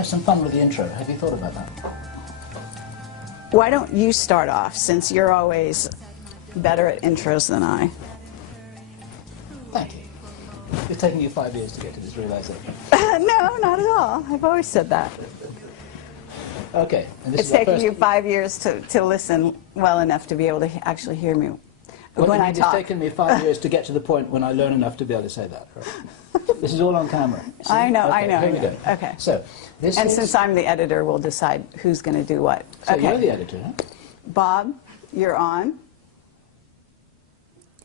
have some fun with the intro. Have you thought about that? Why don't you start off, since you're always better at intros than I? Thank you. It's taken you 5 years to get to this realization. No, not at all. I've always said that. Okay. And this It's is our taken first... you 5 years to listen well enough to be able to actually hear me when I talk. It's taken me 5 years to get to the point when I learn enough to be able to say that. Right? This is all on camera. See? I know, okay, I know. Here we go. Okay. So, this And is... since I'm the editor, we'll decide who's going to do what. So okay. you're the editor, huh? Bob, you're on.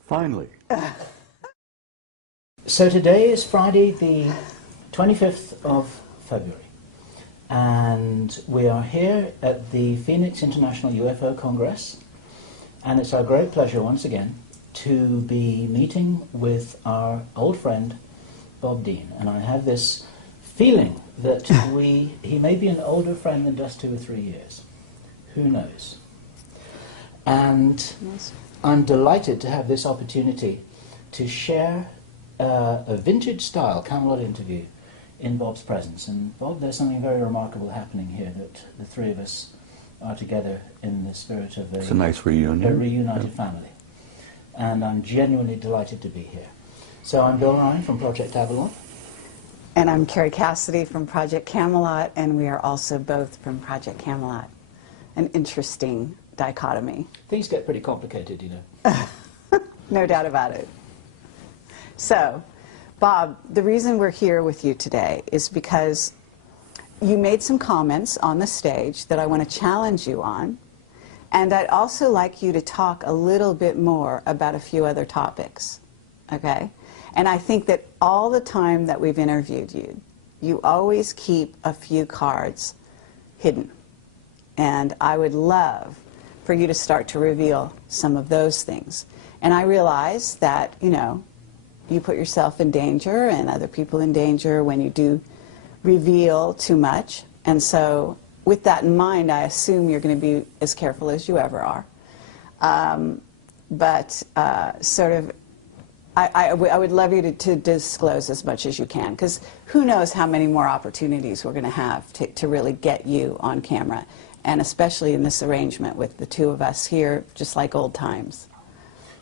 Finally. So today is Friday the 25th of February. And we are here at the Phoenix International UFO Congress, and it's our great pleasure once again to be meeting with our old friend Bob Dean. And I have this feeling that he may be an older friend than just 2 or 3 years. Who knows? And I'm delighted to have this opportunity to share a vintage-style Camelot interview in Bob's presence. And Bob, there's something very remarkable happening here, that the three of us are together in the spirit of It's a nice reunion. A reunited family. And I'm genuinely delighted to be here. So I'm Bill Ryan from Project Avalon. And I'm Carrie Cassidy from Project Camelot, and we are also both from Project Camelot. An interesting dichotomy. Things get pretty complicated, you know. No doubt about it. So, Bob, the reason we're here with you today is because you made some comments on the stage that I want to challenge you on, and I'd also like you to talk a little bit more about a few other topics, okay? And I think that all the time that we've interviewed you, you always keep a few cards hidden. And I would love for you to start to reveal some of those things. And I realize that, you know, you put yourself in danger and other people in danger when you do reveal too much. And so with that in mind, I assume you're going to be as careful as you ever are. I would love you to disclose as much as you can, because who knows how many more opportunities we're going to have to really get you on camera, and especially in this arrangement with the two of us here, just like old times.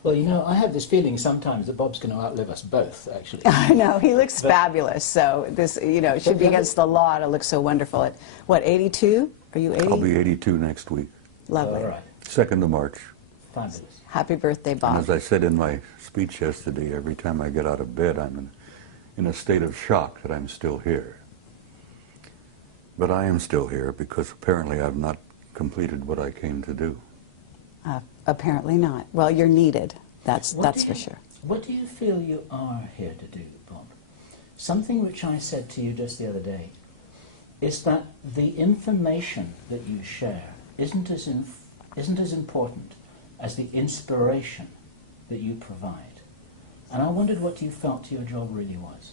Well, you know, I have this feeling sometimes that Bob's going to outlive us both, actually. I know, he looks fabulous, so this, you know, it should be against the law to look so wonderful. At, what, 82? Are you 80? I'll be 82 next week. Lovely. All right. 2nd of March. Fabulous. Happy birthday, Bob. And as I said in my speech yesterday, every time I get out of bed, I'm in a state of shock that I'm still here. But I am still here because apparently I've not completed what I came to do. Apparently not. Well, you're needed. That's for sure. What do you feel you are here to do, Bob? Something which I said to you just the other day is that the information that you share isn't as important as the inspiration that you provide. And I wondered what you felt your job really was.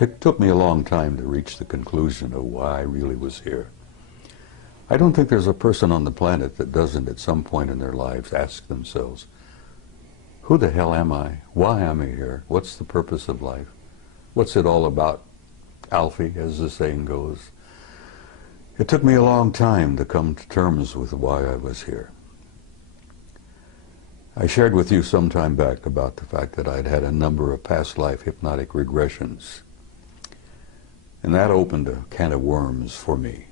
It took me a long time to reach the conclusion of why I really was here. I don't think there's a person on the planet that doesn't at some point in their lives ask themselves, who the hell am I? Why am I here? What's the purpose of life? What's it all about? Alfie, as the saying goes. It took me a long time to come to terms with why I was here. I shared with you some time back about the fact that I'd had a number of past life hypnotic regressions. And that opened a can of worms for me.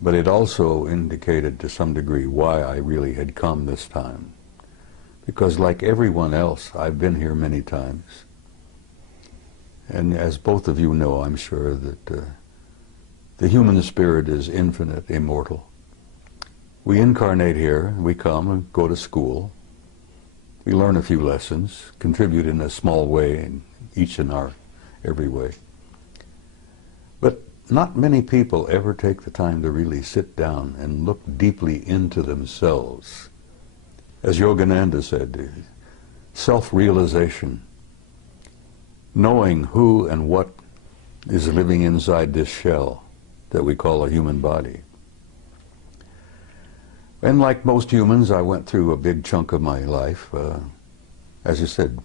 But it also indicated to some degree why I really had come this time. Because like everyone else, I've been here many times. And as both of you know, I'm sure that the human spirit is infinite, immortal. We incarnate here, we come and go to school. We learn a few lessons, contribute in a small way, in each in our every way. But not many people ever take the time to really sit down and look deeply into themselves. As Yogananda said, self-realization, knowing who and what is living inside this shell that we call a human body. And like most humans, I went through a big chunk of my life, as I said,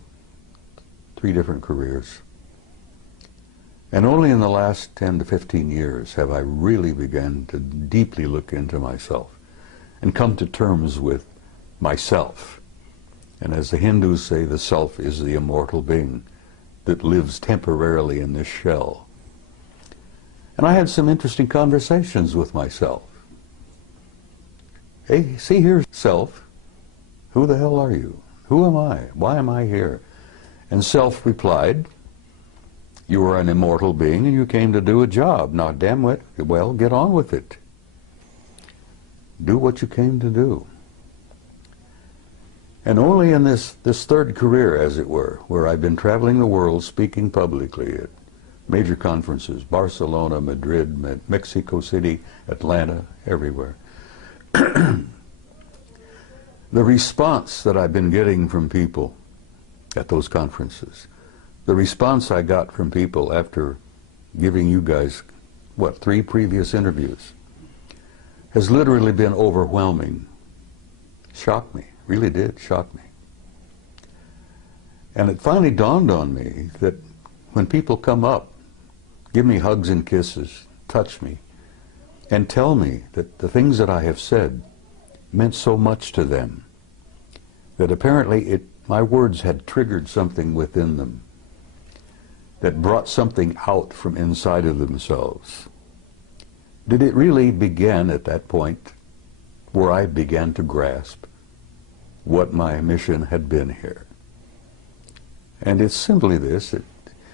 3 different careers. And only in the last 10 to 15 years have I really begun to deeply look into myself and come to terms with myself. And as the Hindus say, the self is the immortal being that lives temporarily in this shell. And I had some interesting conversations with myself. Hey, see here, self, who the hell are you? Who am I? Why am I here? And self replied, you are an immortal being and you came to do a job. Now, damn it, well, get on with it. Do what you came to do. And only in this third career, as it were, where I've been traveling the world speaking publicly at major conferences, Barcelona, Madrid, Mexico City, Atlanta, everywhere. The response that I've been getting from people at those conferences, the response I got from people after giving you guys, what, 3 previous interviews, has literally been overwhelming. Shocked me, really did shock me. And it finally dawned on me that when people come up, give me hugs and kisses, touch me, and tell me that the things that I have said meant so much to them, that apparently my words had triggered something within them that brought something out from inside of themselves. Did it really begin at that point where I began to grasp what my mission had been here? And it's simply this.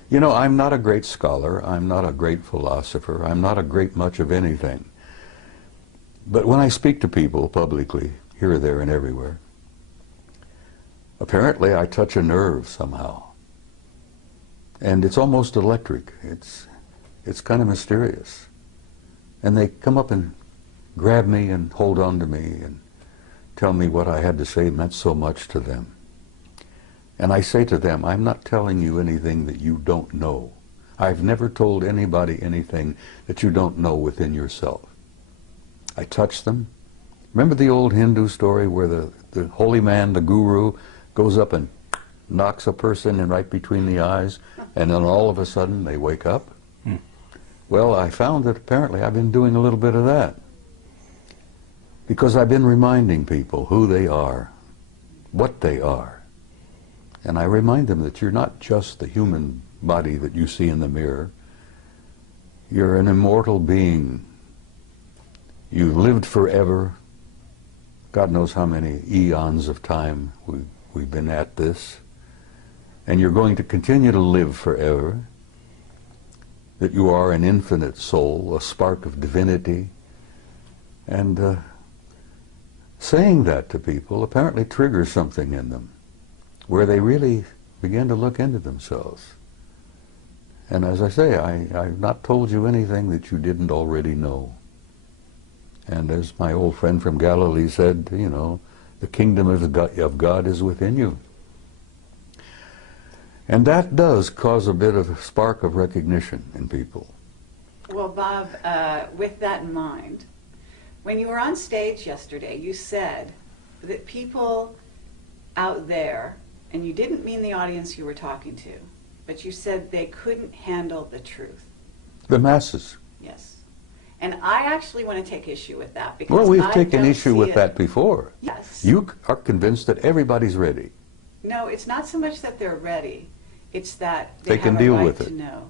You know, I'm not a great scholar, I'm not a great philosopher, I'm not a great much of anything. But when I speak to people publicly, here, there, and everywhere, apparently I touch a nerve somehow. And it's almost electric. It's kind of mysterious. And they come up and grab me and hold on to me and tell me what I had to say meant so much to them. And I say to them, I'm not telling you anything that you don't know. I've never told anybody anything that you don't know within yourself. I touch them. Remember the old Hindu story where the holy man, the guru, goes up and knocks a person in right between the eyes, and then all of a sudden they wake up? Well, I found that apparently I've been doing a little bit of that. Because I've been reminding people who they are, what they are. And I remind them that you're not just the human body that you see in the mirror. You're an immortal being. You've lived forever. God knows how many eons of time we've been at this. And you're going to continue to live forever. That you are an infinite soul, a spark of divinity. And saying that to people apparently triggers something in them, where they really begin to look into themselves. And as I say, I've not told you anything that you didn't already know. And as my old friend from Galilee said, you know, the kingdom of God is within you. And that does cause a bit of a spark of recognition in people. Well, Bob, with that in mind, when you were on stage yesterday, you said that people out there, and you didn't mean the audience you were talking to, but you said they couldn't handle the truth. The masses. Yes. And I actually want to take issue with that, because well, we've taken issue with that before. Yes. You are convinced that everybody's ready. No, it's not so much that they're ready. It's that they have can a deal right with it. to know.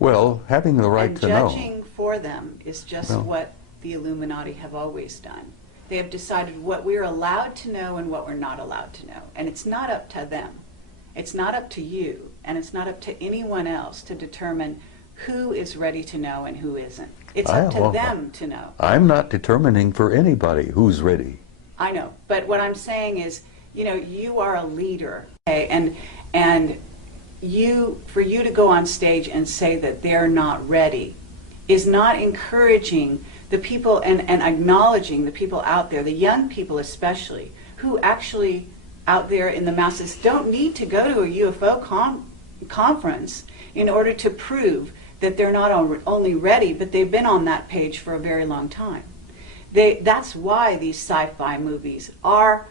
Well, having the right to know. And judging for them is just what the Illuminati have always done. They have decided what we're allowed to know and what we're not allowed to know. And it's not up to them. It's not up to you, and it's not up to anyone else to determine who is ready to know and who isn't. It's up to them to know. I'm not determining for anybody who's ready. I know, but what I'm saying is, you know, you are a leader, okay? And for you to go on stage and say that they're not ready is not encouraging the people and acknowledging the people out there, the young people especially, who actually out there in the masses don't need to go to a UFO conference in order to prove that they're not only ready, but they've been on that page for a very long time. That's why these sci-fi movies are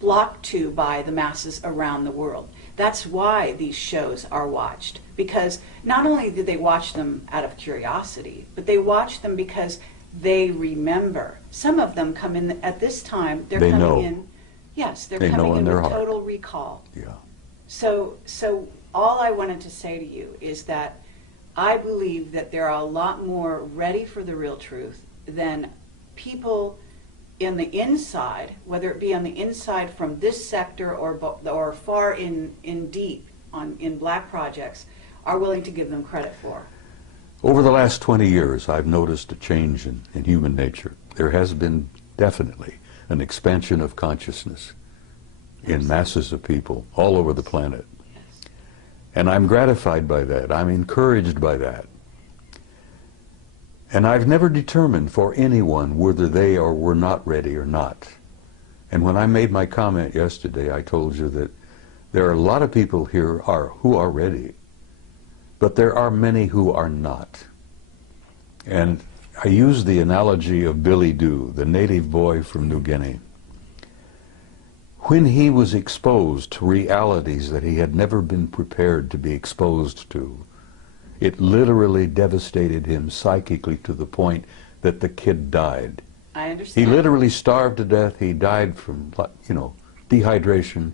flocked to by the masses around the world. That's why these shows are watched, because not only do they watch them out of curiosity, but they watch them because they remember. Some of them come in at this time, they're They coming know. in, yes, they're They know coming in in their with heart. total recall. Yeah. So all I wanted to say to you is that I believe that there are a lot more ready for the real truth than people in the inside, whether it be on the inside from this sector or far in deep in black projects, are willing to give them credit for. Over the last 20 years, I've noticed a change in human nature. There has been definitely an expansion of consciousness in masses of people all over the planet. And I'm gratified by that. I'm encouraged by that. And I've never determined for anyone whether they were not ready or not. And when I made my comment yesterday, I told you that there are a lot of people here who are ready, but there are many who are not. And I used the analogy of Billy Dew, the native boy from New Guinea. When he was exposed to realities that he had never been prepared to be exposed to, it literally devastated him psychically to the point that the kid died. I understand. He literally starved to death. He died from, dehydration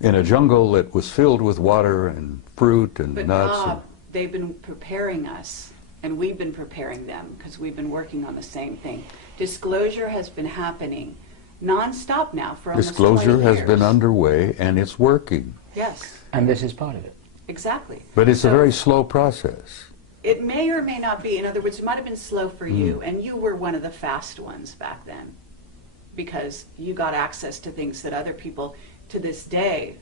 in a jungle that was filled with water and fruit and But nuts. Bob, they've been preparing us, and we've been preparing them, because we've been working on the same thing. Disclosure has been happening non-stop now for almost 20 Disclosure has years. been underway, and it's working. Yes, And this is part of it. exactly. But it's a So very slow process. it may or may not be. In other words, it might have been slow for you, and you were one of the fast ones back then, because you got access to things that other people to this day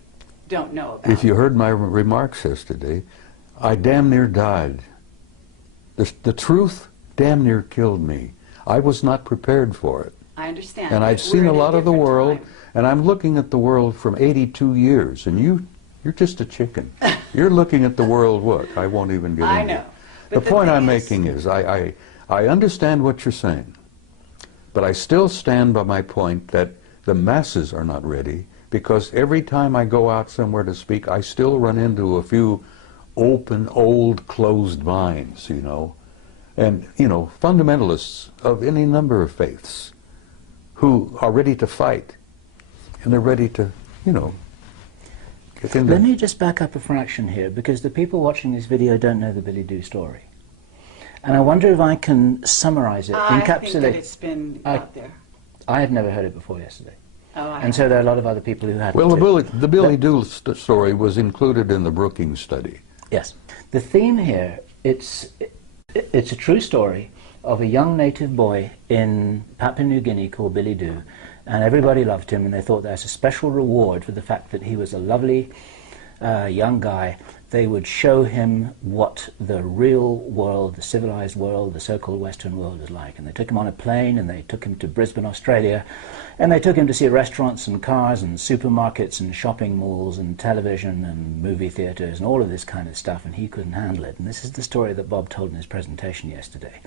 don't know about. If you heard my remarks yesterday, I damn near died. The truth damn near killed me. I was not prepared for it. I understand. And but I've seen we're a in lot of the different world, time. and I'm looking at the world from 82 years, and you're just a chicken. You're looking at the world, what? I won't even get I into know. it. But The point thing I'm is- making is I understand what you're saying, but I still stand by my point that the masses are not ready, because every time I go out somewhere to speak, I still run into a few open, old, closed minds, and, fundamentalists of any number of faiths who are ready to fight, and they're ready to, get into... Let me just back up a fraction here, because the people watching this video don't know the Billy Dew story. And I wonder if I can summarize it, I encapsulate... think that it's been out there. I had never heard it before yesterday. Oh, I And so there are a lot of other people who hadn't. Well, too. the Billy Dew story was included in the Brookings study. Yes. The theme here, it's a true story of a young native boy in Papua New Guinea called Billy Dew, and everybody loved him, and they thought that as a special reward for the fact that he was a lovely young guy, they would show him what the real world, the civilized world, the so-called Western world is like. And they took him on a plane, and they took him to Brisbane, Australia, and they took him to see restaurants and cars and supermarkets and shopping malls and television and movie theaters and all of this kind of stuff, and he couldn't handle it. And this is the story that Bob told in his presentation yesterday.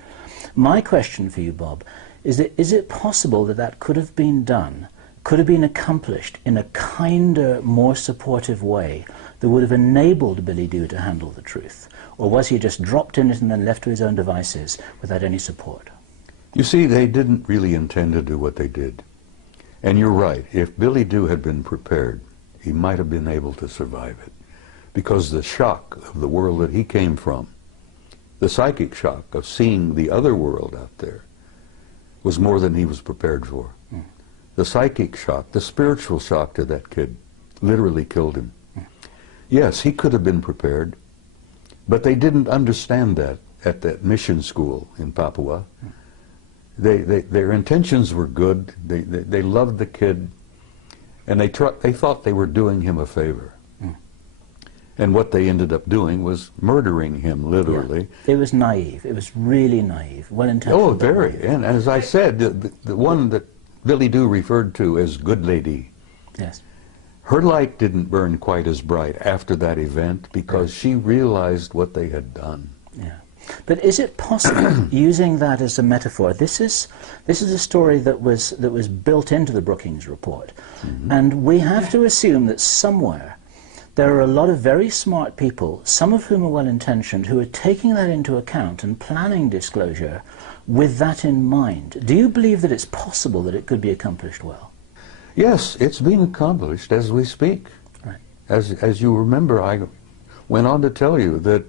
My question for you, Bob, is it possible that that could have been done, could have been accomplished in a kinder, more supportive way that would have enabled Billy Dew to handle the truth? Or was he just dropped in it and then left to his own devices without any support? You see, they didn't really intend to do what they did. And you're right, if Billy Dew had been prepared, he might have been able to survive it. Because the shock of the world that he came from, the psychic shock of seeing the other world out there, was more than he was prepared for. The psychic shock, the spiritual shock to that kid, literally killed him. Yes, he could have been prepared, but they didn't understand that at that mission school in Papua. Their intentions were good. They loved the kid, and they thought they were doing him a favor. And what they ended up doing was murdering him, literally. Yeah. It was naive. It was really naive. Well-intentioned. Oh, very. And as I said, the one that Billy Dew referred to as Good Lady, Yes. her light didn't burn quite as bright after that event because she realized what they had done. Yeah. But is it possible, using that as a metaphor, this is a story that was built into the Brookings report, and we have to assume that somewhere there are a lot of very smart people, some of whom are well-intentioned, who are taking that into account and planning disclosure with that in mind. Do you believe that it's possible that it could be accomplished well? Yes, it's being accomplished as we speak. Right. As you remember, I went on to tell you that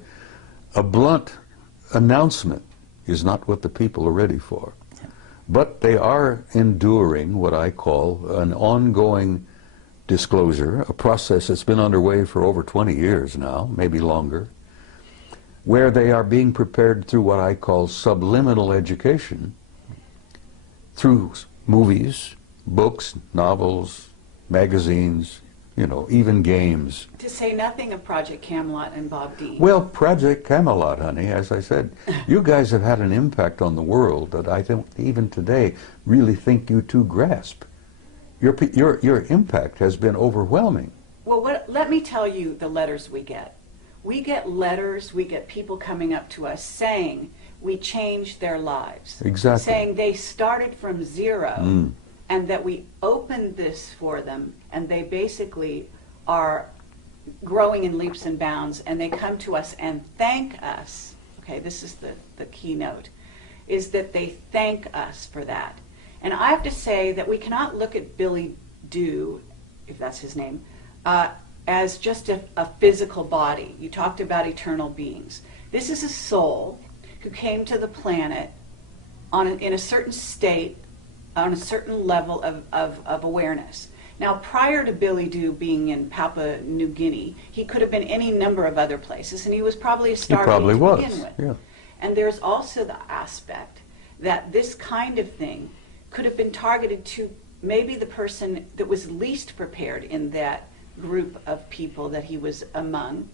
a blunt announcement is not what the people are ready for. Yeah. But they are enduring what I call an ongoing disclosure, a process that's been underway for over 20 years now, maybe longer, where they are being prepared through what I call subliminal education, through movies, books, novels, magazines, you know, even games. To say nothing of Project Camelot and Bob Dean. Well, Project Camelot, honey, as I said, you guys have had an impact on the world that I don't even today really think you two grasp. Your impact has been overwhelming. Well, let me tell you the letters we get. We get letters, we get people coming up to us saying we changed their lives. Exactly. Saying they started from zero and that we opened this for them and they basically are growing in leaps and bounds and they come to us and thank us. Okay, this is the keynote, is that they thank us for that. And I have to say that we cannot look at Billy Dew, if that's his name, as just a physical body. You talked about eternal beings. This is a soul who came to the planet in a certain state, on a certain level of awareness. Now, prior to Billy Dew being in Papua New Guinea, he could have been any number of other places, and he was probably a star to begin with. Yeah. And there's also the aspect that this kind of thing could have been targeted to maybe the person that was least prepared in that group of people that he was among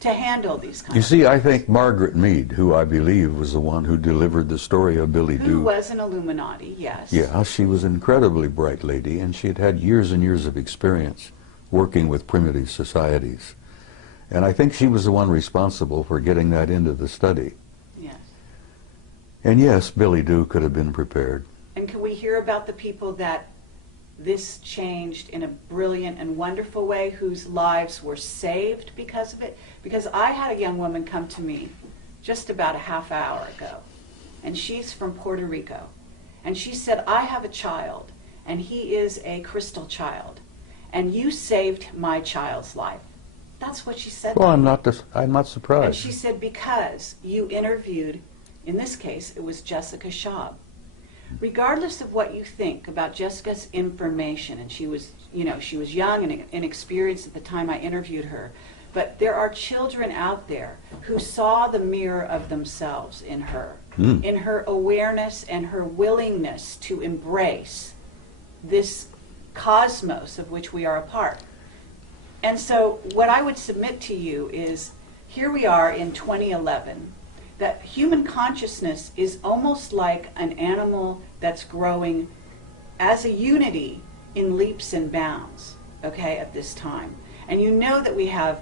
to handle these kinds of things. You see, I think Margaret Mead, who I believe was the one who delivered the story of Billy Dew. Who was an Illuminati, yes. Yeah, she was an incredibly bright lady, and she had had years and years of experience working with primitive societies. And I think she was the one responsible for getting that into the study. Yes. And yes, Billy Dew could have been prepared. And can we hear about the people that this changed in a brilliant and wonderful way, whose lives were saved because of it? Because I had a young woman come to me just about a half hour ago, and she's from Puerto Rico. And she said, I have a child, and he is a crystal child, and you saved my child's life. That's what she said. Well, I'm not surprised. And she said, because you interviewed, in this case, it was Jessica Schaub. Regardless of what you think about Jessica's information, and she was young and inexperienced at the time I interviewed her, but there are children out there who saw the mirror of themselves in her, in her awareness and her willingness to embrace this cosmos of which we are a part. And so what I would submit to you is, here we are in 2011, that human consciousness is almost like an animal that's growing as a unity in leaps and bounds, okay, at this time. And you know that we have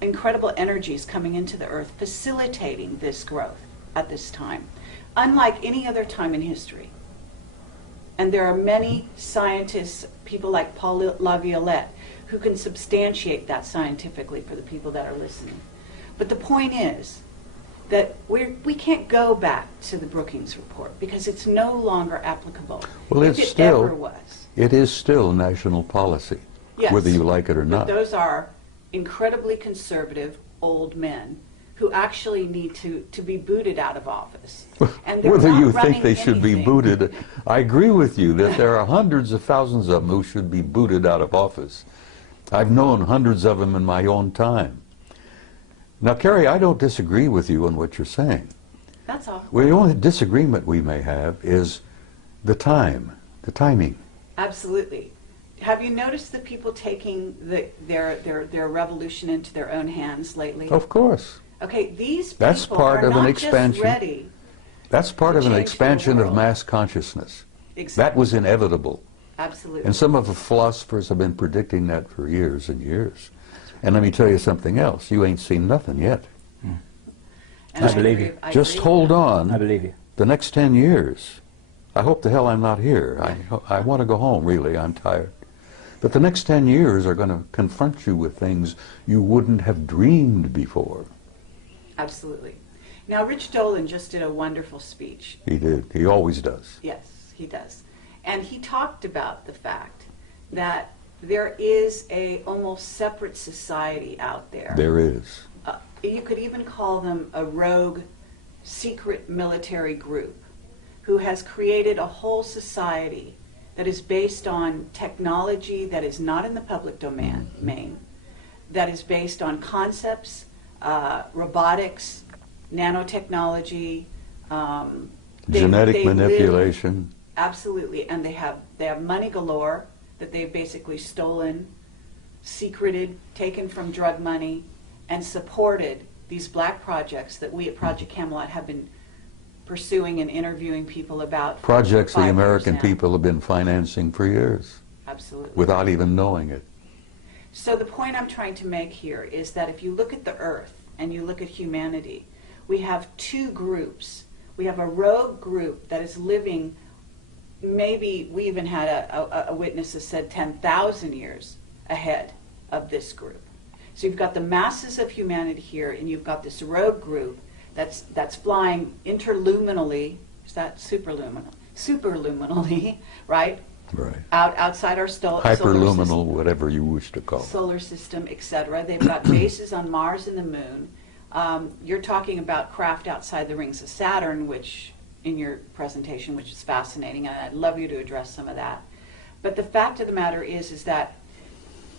incredible energies coming into the earth facilitating this growth at this time, unlike any other time in history. And there are many scientists, people like Paul Laviolette, who can substantiate that scientifically for the people that are listening. But the point is that we can't go back to the Brookings report because it's no longer applicable. Well, if it ever was. It is still national policy, Yes, whether you like it or but not. those are incredibly conservative old men who actually need to be booted out of office. And they're Whether not you think running they should be anything. booted, I agree with you that there are hundreds of thousands of them who should be booted out of office. I've known hundreds of them in my own time. Now, Carrie, I don't disagree with you on what you're saying. That's all. Well, the only disagreement we may have is the timing. Absolutely. Have you noticed the people taking their revolution into their own hands lately? Of course. Okay, these people That's part are of an not expansion. just ready. That's part to of an change the expansion of world. mass consciousness. Exactly. That was inevitable. Absolutely. And some of the philosophers have been predicting that for years and years. And let me tell you something else. You ain't seen nothing yet. And I believe you. Just hold on. I believe you. The next 10 years. I hope the hell I'm not here. I want to go home, really. I'm tired. But the next 10 years are going to confront you with things you wouldn't have dreamed before. Absolutely. Now, Rich Dolan just did a wonderful speech. He did. He always does. Yes, he does. And he talked about the fact that there is a almost separate society out there. There is. You could even call them a rogue, secret military group who has created a whole society that is based on technology that is not in the public domain, that is based on concepts, robotics, nanotechnology, genetic manipulation. Absolutely, and they have money galore that they've basically stolen, secreted, taken from drug money, and supported these black projects that we at Project Camelot have been pursuing and interviewing people about. Projects the American people have been financing for years. Absolutely. Without even knowing it. So the point I'm trying to make here is that if you look at the earth and you look at humanity, we have two groups. We have a rogue group that is living, maybe we even had a witness that said 10,000 years ahead of this group. So you've got the masses of humanity here, and you've got this rogue group that's flying interluminally. Is that superluminal? Superluminally, right? Right. Outside our hyperluminal, whatever you wish to call it. Solar system, etc. They've got bases on Mars and the Moon. You're talking about craft outside the rings of Saturn, which in your presentation, which is fascinating, and I'd love you to address some of that. But the fact of the matter is that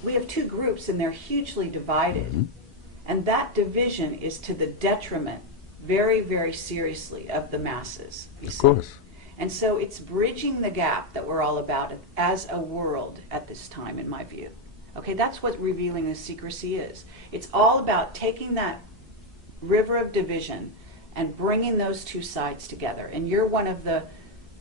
we have two groups, and they're hugely divided. Mm-hmm. And that division is to the detriment, very, very seriously, of the masses. Of course. And so it's bridging the gap that we're all about as a world at this time, in my view. Okay, that's what revealing the secrecy is. It's all about taking that river of division and bringing those two sides together. And you're one of the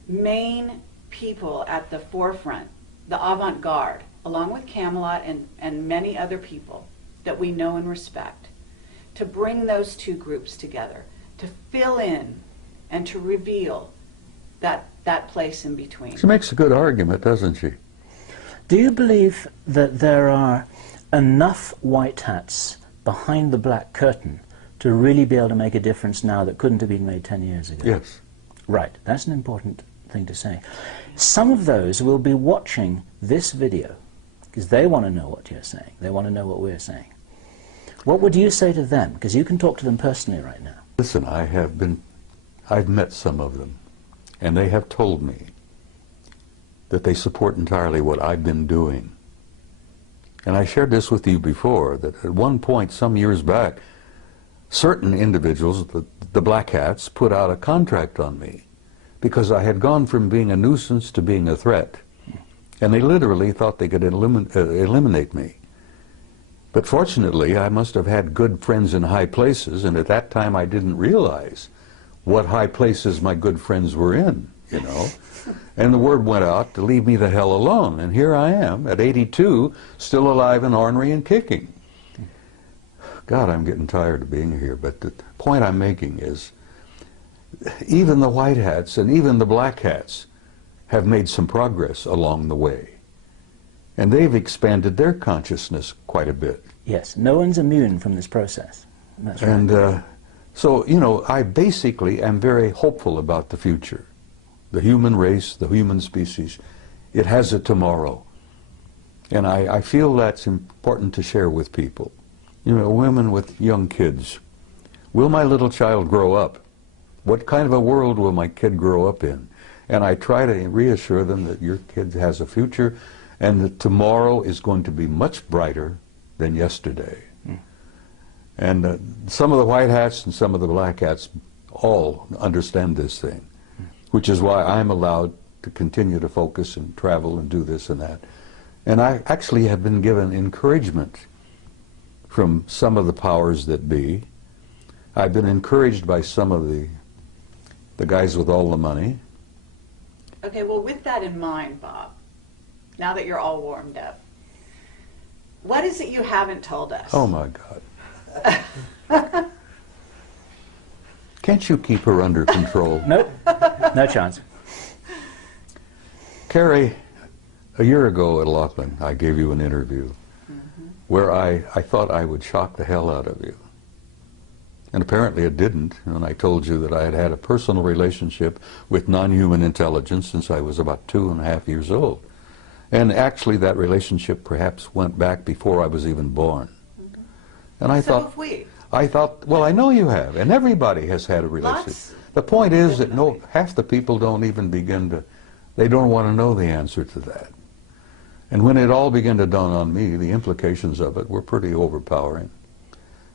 main people at the forefront, the avant-garde, along with Camelot and many other people that we know and respect, to bring those two groups together, to fill in and to reveal that place in between. She makes a good argument, doesn't she? Do you believe that there are enough white hats behind the black curtain to really be able to make a difference now that couldn't have been made 10 years ago? Yes. Right, that's an important thing to say. Some of those will be watching this video because they want to know what you're saying. They want to know what we're saying. What would you say to them? Because you can talk to them personally right now. Listen, I've met some of them, and they have told me that they support entirely what I've been doing. And I shared this with you before, that at one point, some years back, certain individuals, the black hats, put out a contract on me because I had gone from being a nuisance to being a threat. And they literally thought they could eliminate me. But fortunately, I must have had good friends in high places, and at that time I didn't realize what high places my good friends were in, you know. And the word went out to leave me the hell alone. And here I am, at 82, still alive and ornery and kicking. God, I'm getting tired of being here, but the point I'm making is even the white hats and even the black hats have made some progress along the way. And they've expanded their consciousness quite a bit. Yes, no one's immune from this process. That's right. And so, you know, I basically am very hopeful about the future. The human race, the human species, it has a tomorrow. And I feel that's important to share with people. You know, women with young kids. Will my little child grow up? What kind of a world will my kid grow up in? And I try to reassure them that your kid has a future and that tomorrow is going to be much brighter than yesterday. Mm. And some of the white hats and some of the black hats all understand this thing, which is why I'm allowed to continue to focus and travel and do this and that. And I actually have been given encouragement from some of the powers that be. I've been encouraged by some of the guys with all the money. Okay, well, with that in mind, Bob, now that you're all warmed up, what is it you haven't told us? Oh, my God. Can't you keep her under control? Nope, no chance. Carrie, A year ago at Laughlin, I gave you an interview where I thought I would shock the hell out of you. And apparently it didn't. And I told you that I had had a personal relationship with non-human intelligence since I was about 2.5 years old. And actually that relationship perhaps went back before I was even born. And I thought, well, I know you have, and everybody has had a relationship. The point is that half the people don't even they don't want to know the answer to that. And when it all began to dawn on me, the implications of it were pretty overpowering.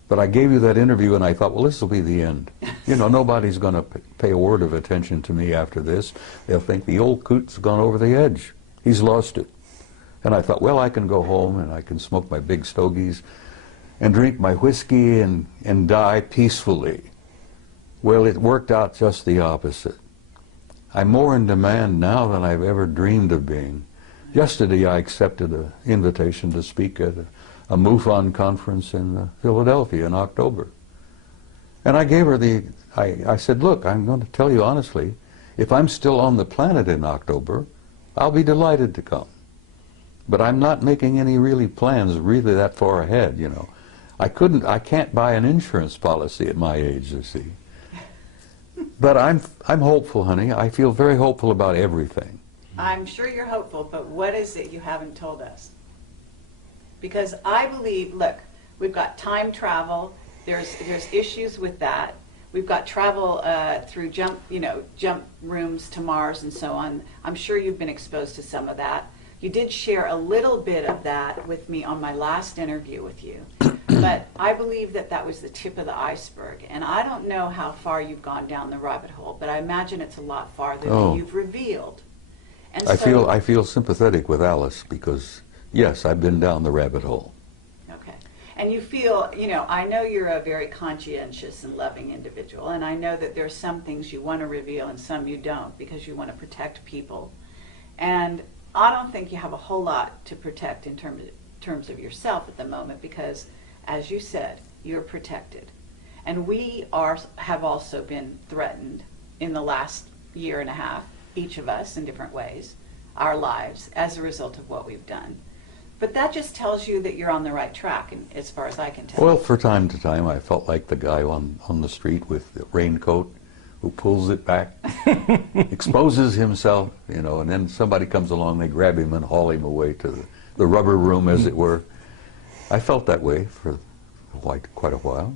But I gave you that interview and I thought, well, this will be the end. You know, nobody's going to pay a word of attention to me after this. They'll think the old coot's gone over the edge. He's lost it. And I thought, well, I can go home and I can smoke my big stogies and drink my whiskey and die peacefully. Well, it worked out just the opposite. I'm more in demand now than I've ever dreamed of being. Yesterday I accepted an invitation to speak at a MUFON conference in Philadelphia in October. And I gave her I said, look, I'm going to tell you honestly, if I'm still on the planet in October, I'll be delighted to come. But I'm not making any plans really that far ahead, you know. I can't buy an insurance policy at my age, you see. But I'm hopeful, honey. I feel very hopeful about everything. I'm sure you're hopeful, but what is it you haven't told us? Because I believe, look, we've got time travel. There's issues with that. We've got travel through jump rooms to Mars and so on. I'm sure you've been exposed to some of that. You did share a little bit of that with me on my last interview with you. But I believe that was the tip of the iceberg. And I don't know how far you've gone down the rabbit hole, but I imagine it's a lot farther than you've revealed. And I feel sympathetic with Alice because, yes, I've been down the rabbit hole. Okay. And you feel, I know you're a very conscientious and loving individual, and I know that there's some things you want to reveal and some you don't because you want to protect people. And I don't think you have a whole lot to protect in terms of yourself at the moment because, as you said, you're protected. And we have also been threatened in the last 1.5 years, each of us in different ways, our lives, as a result of what we've done. But that just tells you that you're on the right track, and as far as I can tell. Well, from time to time, I felt like the guy on the street with the raincoat who pulls it back, exposes himself, and then somebody comes along, they grab him and haul him away to the rubber room, as it were. I felt that way for quite a while.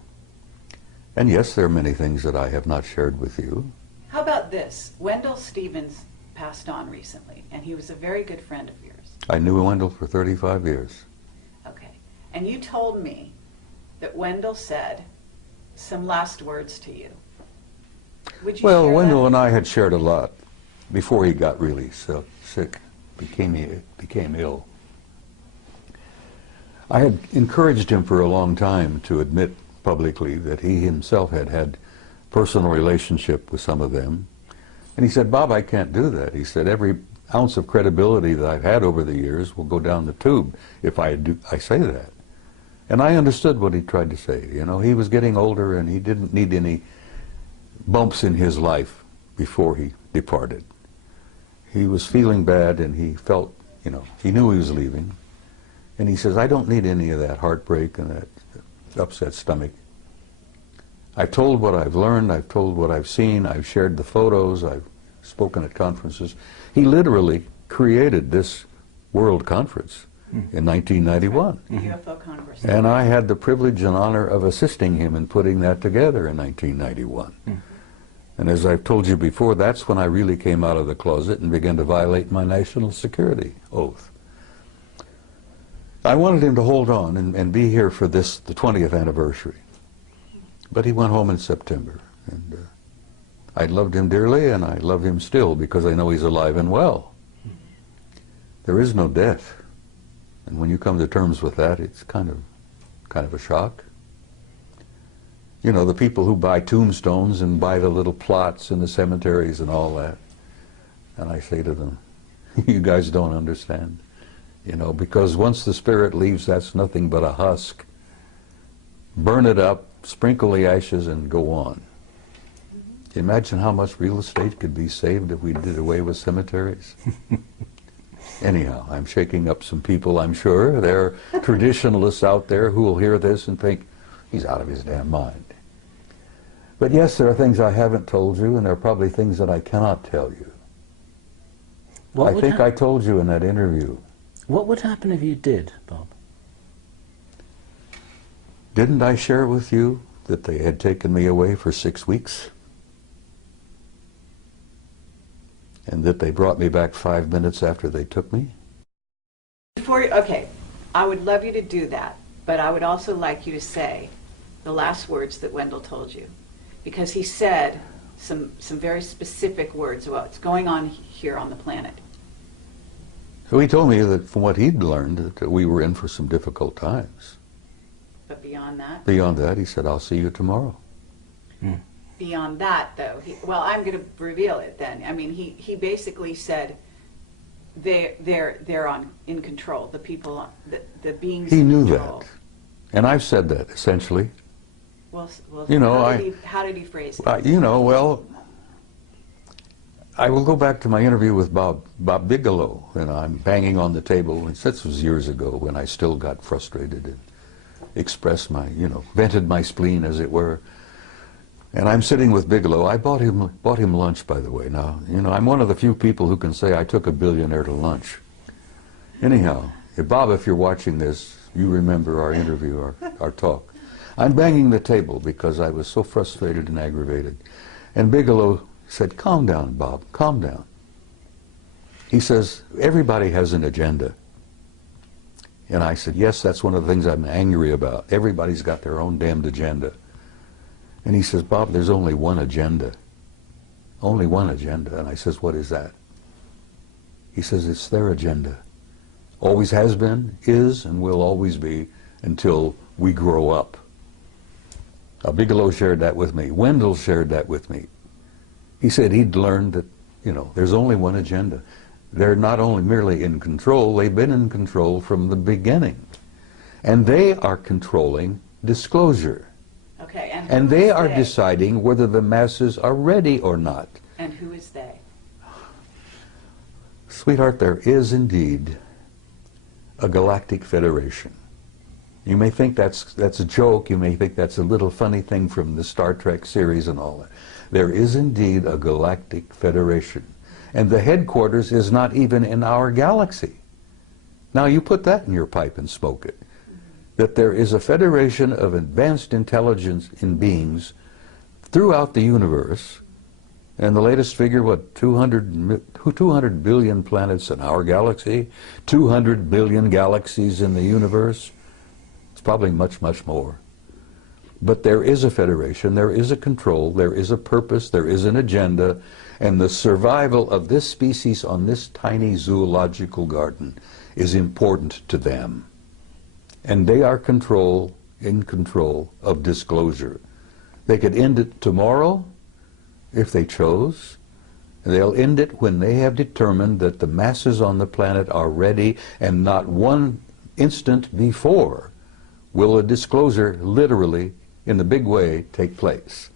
And yes, there are many things that I have not shared with you. How about this? Wendell Stevens passed on recently, and he was a very good friend of yours. I knew Wendell for 35 years. Okay. And you told me that Wendell said some last words to you. Would you share Wendell that? and I had shared a lot before he got really sick, became ill. I had encouraged him for a long time to admit publicly that he himself had had personal relationship with some of them. And he said, Bob, I can't do that. He said, every ounce of credibility that I've had over the years will go down the tube if I say that. And I understood what he tried to say. He was getting older and he didn't need any bumps in his life before he departed. He was feeling bad and he felt, he knew he was leaving. And he says, I don't need any of that heartbreak and that upset stomach. I've told what I've learned, I've told what I've seen, I've shared the photos, I've spoken at conferences. He literally created this world conference in 1991. The UFO Congress. And I had the privilege and honor of assisting him in putting that together in 1991. And as I've told you before, that's when I really came out of the closet and began to violate my national security oath. I wanted him to hold on and be here for the 20th anniversary. But he went home in September. And I loved him dearly, and I love him still because I know he's alive and well. There is no death. And when you come to terms with that, it's kind of a shock. The people who buy tombstones and buy the little plots in the cemeteries and all that. And I say to them, you guys don't understand. Because once the spirit leaves, that's nothing but a husk. Burn it up, sprinkle the ashes, and go on. Imagine how much real estate could be saved if we did away with cemeteries. Anyhow, I'm shaking up some people, I'm sure. There are traditionalists out there who will hear this and think, he's out of his damn mind. But yes, there are things I haven't told you, and there are probably things that I cannot tell you. I think I told you in that interview. What would happen if you did, Bob? Didn't I share with you that they had taken me away for 6 weeks? And that they brought me back 5 minutes after they took me? Okay, I would love you to do that, but I would also like you to say the last words that Wendell told you. Because he said some very specific words about what's going on here on the planet. So he told me that from what he'd learned, that we were in for some difficult times. But beyond that? Beyond that, he said, I'll see you tomorrow. Beyond that, though, well, I'm going to reveal it then. I mean, he basically said they're in control. The people, the beings. He in knew control. that, and I've said that essentially. Well, you know, how did he phrase it? You know, well, I will go back to my interview with Bob Bigelow, and I'm banging on the table. And this was years ago when I still got frustrated and expressed my, vented my spleen, as it were. And I'm sitting with Bigelow. I bought him lunch, by the way. Now, I'm one of the few people who can say I took a billionaire to lunch. Anyhow, Bob, if you're watching this, you remember our interview, our talk. I'm banging the table because I was so frustrated and aggravated. And Bigelow said, calm down, Bob, calm down. He says, everybody has an agenda. And I said, yes, that's one of the things I'm angry about. Everybody's got their own damned agenda. And he says, Bob, there's only one agenda. Only one agenda. And I says, what is that? He says, it's their agenda. Always has been, is, and will always be until we grow up. Now, Bigelow shared that with me. Wendell shared that with me. He said he'd learned that, there's only one agenda. They're not only merely in control, they've been in control from the beginning. And they are controlling disclosure. Okay, and they are deciding whether the masses are ready or not. And who is they? Sweetheart, there is indeed a galactic federation. You may think that's a joke, you may think that's a little funny thing from the Star Trek series and all that. There is indeed a galactic federation. And the headquarters is not even in our galaxy. Now you put that in your pipe and smoke it. That there is a federation of advanced intelligence in beings throughout the universe, and the latest figure, 200 billion planets in our galaxy, 200 billion galaxies in the universe. It's probably much, much more. But there is a federation, there is a control, there is a purpose, there is an agenda, and the survival of this species on this tiny zoological garden is important to them. And they are in control of disclosure. They could end it tomorrow if they chose. They'll end it when they have determined that the masses on the planet are ready, and not one instant before will a disclosure literally, in a big way, take place.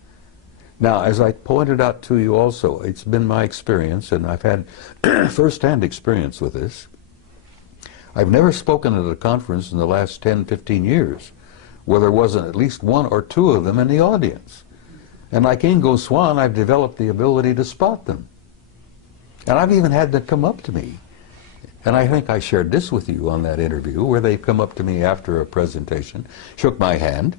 Now, as I pointed out to you also, it's been my experience, and I've had first-hand experience with this. I've never spoken at a conference in the last 10, 15 years where there wasn't at least one or two of them in the audience. And like Ingo Swann, I've developed the ability to spot them. And I've even had them come up to me. And I think I shared this with you on that interview, where they come up to me after a presentation, shook my hand,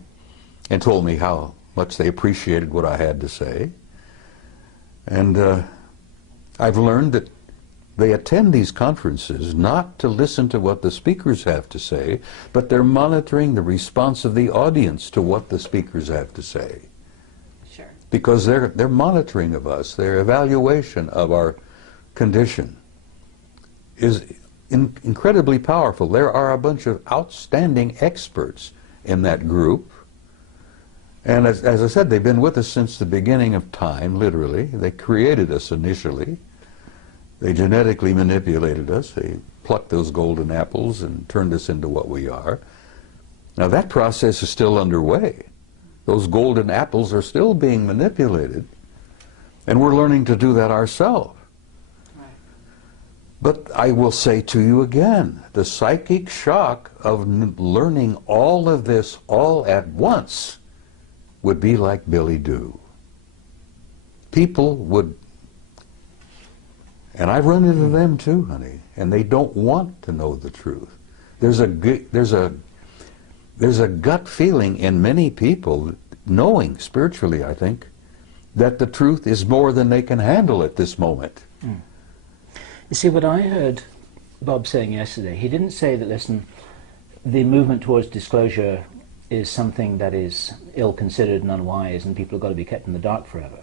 and told me how much they appreciated what I had to say. And I've learned that they attend these conferences not to listen to what the speakers have to say, but they're monitoring the response of the audience to what the speakers have to say. Sure. Because they're monitoring of us, their evaluation of our condition is incredibly powerful. There are a bunch of outstanding experts in that group. And as I said, they've been with us since the beginning of time, literally. They created us initially. They genetically manipulated us. They plucked those golden apples and turned us into what we are. Now that process is still underway. Those golden apples are still being manipulated, and we're learning to do that ourselves. Right. But I will say to you again, the psychic shock of learning all of this all at once would be like Billy Do. People would, and I've run into them too, honey, and they don't want to know the truth. There's a gut feeling in many people, knowing spiritually, I think, that the truth is more than they can handle at this moment. Mm. You see, what I heard Bob saying yesterday, he didn't say that, listen, the movement towards disclosure is something that is ill-considered and unwise and people have got to be kept in the dark forever.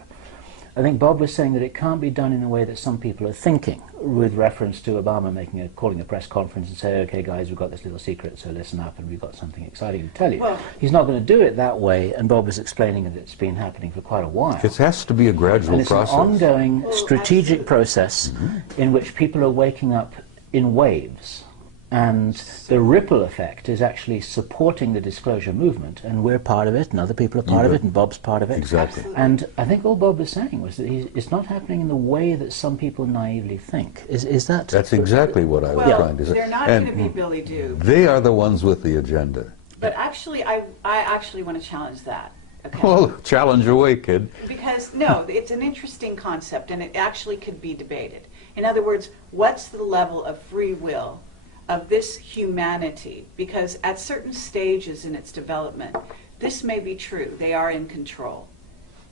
I think Bob was saying that it can't be done in the way that some people are thinking, with reference to Obama calling a press conference and say, okay guys, we've got this little secret, so listen up and we've got something exciting to tell you. Well, he's not going to do it that way, and Bob was explaining that it's been happening for quite a while. It has to be a gradual and it's process. An ongoing strategic process in which people are waking up in waves. And the ripple effect is actually supporting the disclosure movement, and we're part of it, and other people are part of it, and Bob's part of it. Exactly. And I think all Bob was saying was that it's not happening in the way that some people naively think. Is that? That's exactly what I was trying to say. They're not going to be Billy Do. They are the ones with the agenda. But actually, I actually want to challenge that. Okay? Well, challenge away, kid. Because, no, it's an interesting concept, and it actually could be debated. In other words, what's the level of free will of this humanity? Because at certain stages in its development, this may be true. They are in control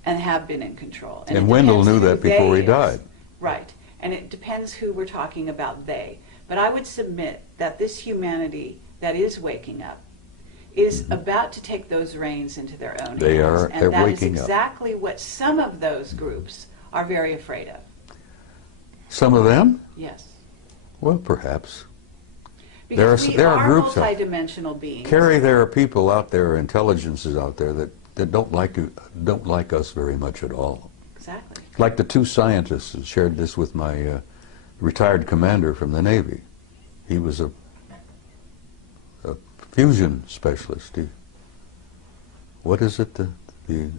and have been in control. And Wendell knew that before he died. Right. And it depends who we're talking about, they. But I would submit that this humanity that is waking up is about to take those reins into their own hands. They're waking up. And that is exactly what some of those groups are very afraid of. Some of them? Yes. Well, perhaps. Because there are groups multidimensional beings. Carrie, there are people out there, intelligences out there that don't like us very much at all. Exactly. Like the two scientists who shared this with my retired commander from the Navy. He was a fusion specialist. What is it? The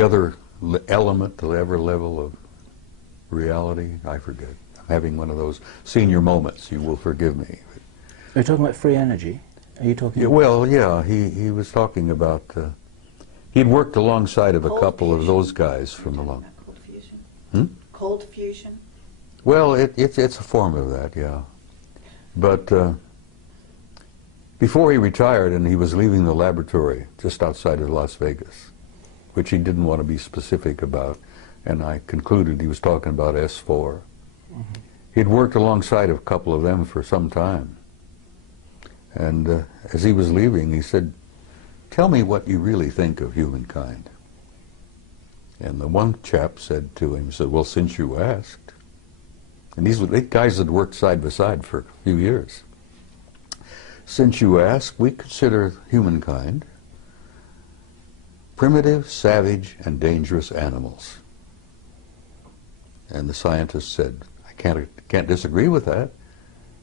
other element, the other level of reality? I forget. I'm having one of those senior moments. You will forgive me. Are you talking about free energy? Are you talking? Yeah, well, yeah. He was talking about. He'd worked alongside of a couple of those guys from along. Cold fusion. Hmm? Cold fusion. Well, it's a form of that, yeah. But before he retired, and he was leaving the laboratory just outside of Las Vegas, which he didn't want to be specific about, and I concluded he was talking about S4. Mm-hmm. He'd worked alongside of a couple of them for some time. And as he was leaving, he said, "Tell me what you really think of humankind." And the one chap said to him, he said, "Well, since you asked." And these guys had worked side by side for a few years. "Since you ask, we consider humankind primitive, savage, and dangerous animals." And the scientist said, "I can't disagree with that,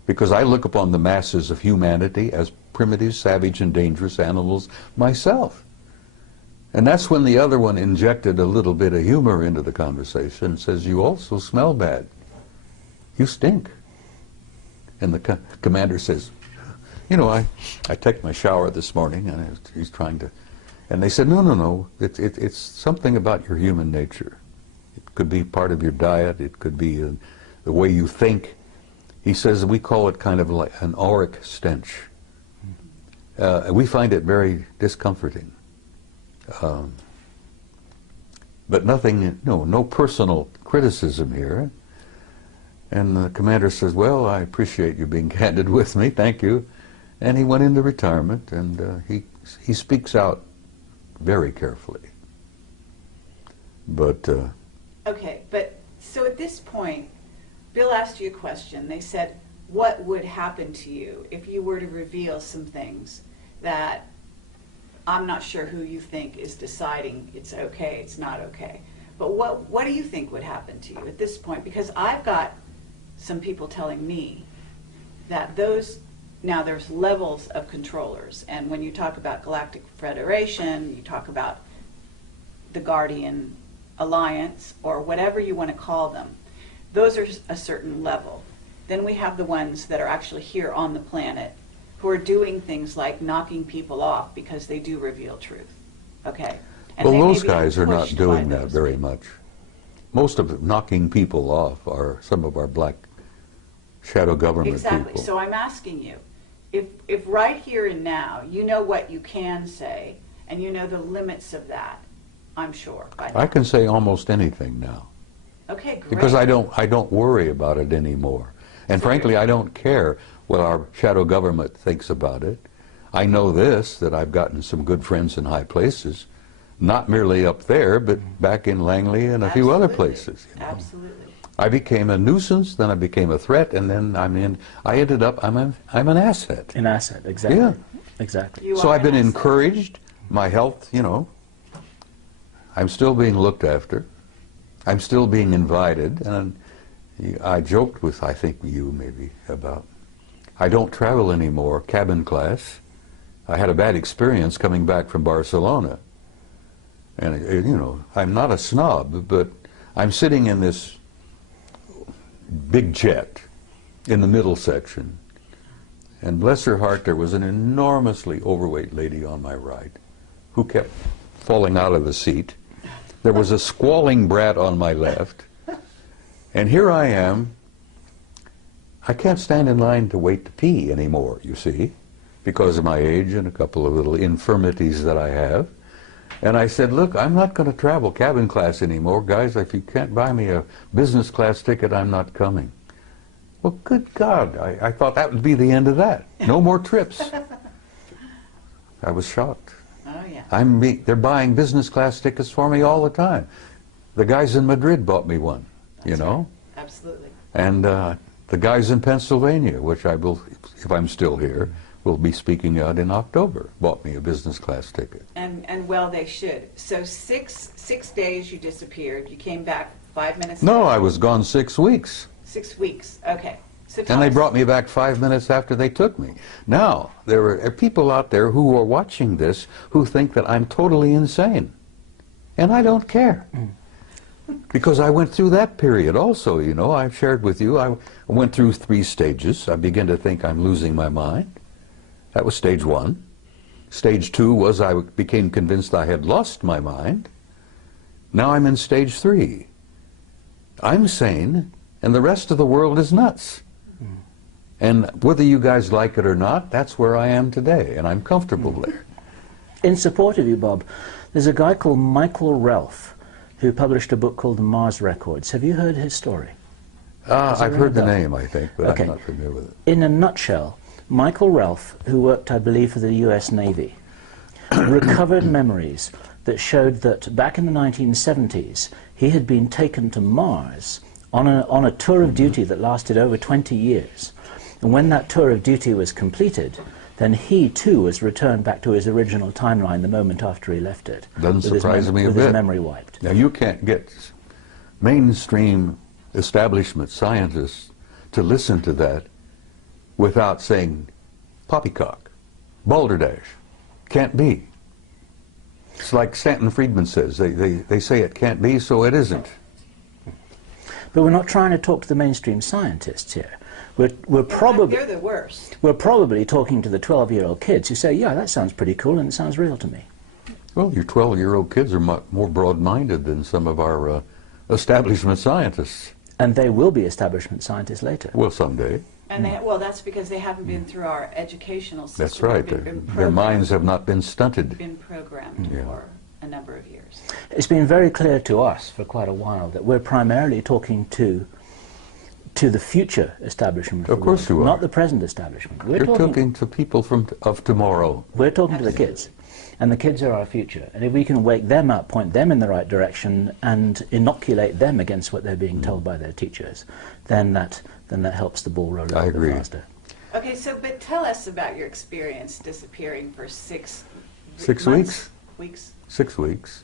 because I look upon the masses of humanity as primitive, savage, and dangerous animals myself." And that's when the other one injected a little bit of humor into the conversation and says, "You also smell bad. You stink." And the commander says, "You know, I took my shower this morning," and he's trying to, and they said, no, it's something about your human nature. It could be part of your diet, it could be the way you think. He says we call it kind of like an auric stench. We find it very discomforting. But nothing, no personal criticism here. And the commander says, "Well, I appreciate you being candid with me, thank you." And he went into retirement, and he speaks out very carefully. But okay, but so at this point, Bill asked you a question. They said, what would happen to you if you were to reveal some things that I'm not sure who you think is deciding it's okay, it's not okay. But what do you think would happen to you at this point? Because I've got some people telling me that now there's levels of controllers. And when you talk about Galactic Federation, you talk about the Guardian Alliance, or whatever you want to call them, those are a certain level. Then we have the ones that are actually here on the planet who are doing things like knocking people off because they do reveal truth. Okay? And Well, they may those be guys are not pushed doing by that those very people. much. Most of knocking people off are some of our black shadow government Exactly. people. So I'm asking you, if right here and now you know what you can say and you know the limits of that, I'm sure. By now. I can say almost anything now Okay, great. because I don't worry about it anymore. And frankly, I don't care what our shadow government thinks about it. I know this, that I've gotten some good friends in high places, not merely up there, but back in Langley and a few other places. You know. Absolutely. I became a nuisance, then I became a threat, and then I ended up, I'm an asset. An asset, exactly. Yeah. Exactly. You So are I've been an asset. encouraged, my health, you know, I'm still being looked after, I'm still being invited, and I joked with, I think you maybe, about, I don't travel anymore, cabin class. I had a bad experience coming back from Barcelona. And, you know, I'm not a snob, but I'm sitting in this big jet in the middle section. And bless her heart, there was an enormously overweight lady on my right who kept falling out of the seat. There was a squalling brat on my left. And here I am. I can't stand in line to wait to pee anymore, you see, because of my age and a couple of little infirmities that I have. And I said, look, I'm not going to travel cabin class anymore. Guys, if you can't buy me a business class ticket, I'm not coming. Well, good God, I thought that would be the end of that. No more trips. I was shocked. Oh, yeah. They're buying business class tickets for me all the time. The guys in Madrid bought me one, you That's know. right. Absolutely. And the guys in Pennsylvania, which I will, if I'm still here, will be speaking out in October, bought me a business class ticket. And well, they should. So six days you disappeared. You came back 5 minutes No, later. I was gone 6 weeks. 6 weeks. Okay. So tell And they us. brought me back 5 minutes after they took me. Now, there are people out there who are watching this who think that I'm totally insane. And I don't care. Because I went through that period also, you know. I've shared with you, I went through 3 stages. I began to think I'm losing my mind. That was stage 1. Stage 2 was I became convinced I had lost my mind. Now I'm in stage 3. I'm sane, and the rest of the world is nuts. And whether you guys like it or not, that's where I am today, and I'm comfortable there. In support of you, Bob, there's a guy called Michael Ralph who published a book called The Mars Records. Have you heard his story? I've heard the ring a bell? name, I think, but Okay. I'm not familiar with it. In a nutshell, Michael Ralph, who worked, I believe, for the US Navy, recovered memories that showed that back in the 1970s, he had been taken to Mars on a tour of duty that lasted over 20 years. And when that tour of duty was completed, then he too was returned back to his original timeline the moment after he left it. Doesn't surprise me a with bit. his memory wiped. Now, you can't get mainstream establishment scientists to listen to that without saying poppycock, balderdash, can't be. It's like Stanton Friedman says, they say it can't be, so it isn't. But we're not trying to talk to the mainstream scientists here. We're probably They're the worst. we're probably talking to the 12-year-old kids who say, yeah, that sounds pretty cool and it sounds real to me. Well, your 12-year-old kids are more broad-minded than some of our establishment scientists. And they will be establishment scientists later. Well, someday. And well, that's because they haven't been through our educational system. That's right. They've been Their minds have not been stunted. been programmed Yeah. for a number of years. It's been very clear to us for quite a while that we're primarily talking to the future establishment. Of course you are. Not the present establishment. We're You're talking to people of tomorrow. We're talking to the kids. And the kids are our future. And if we can wake them up, point them in the right direction, and inoculate them against what they're being told by their teachers, then that helps the ball roll a I little agree. bit faster. Okay, so but tell us about your experience disappearing for 6 6 months? weeks? Weeks. 6 weeks.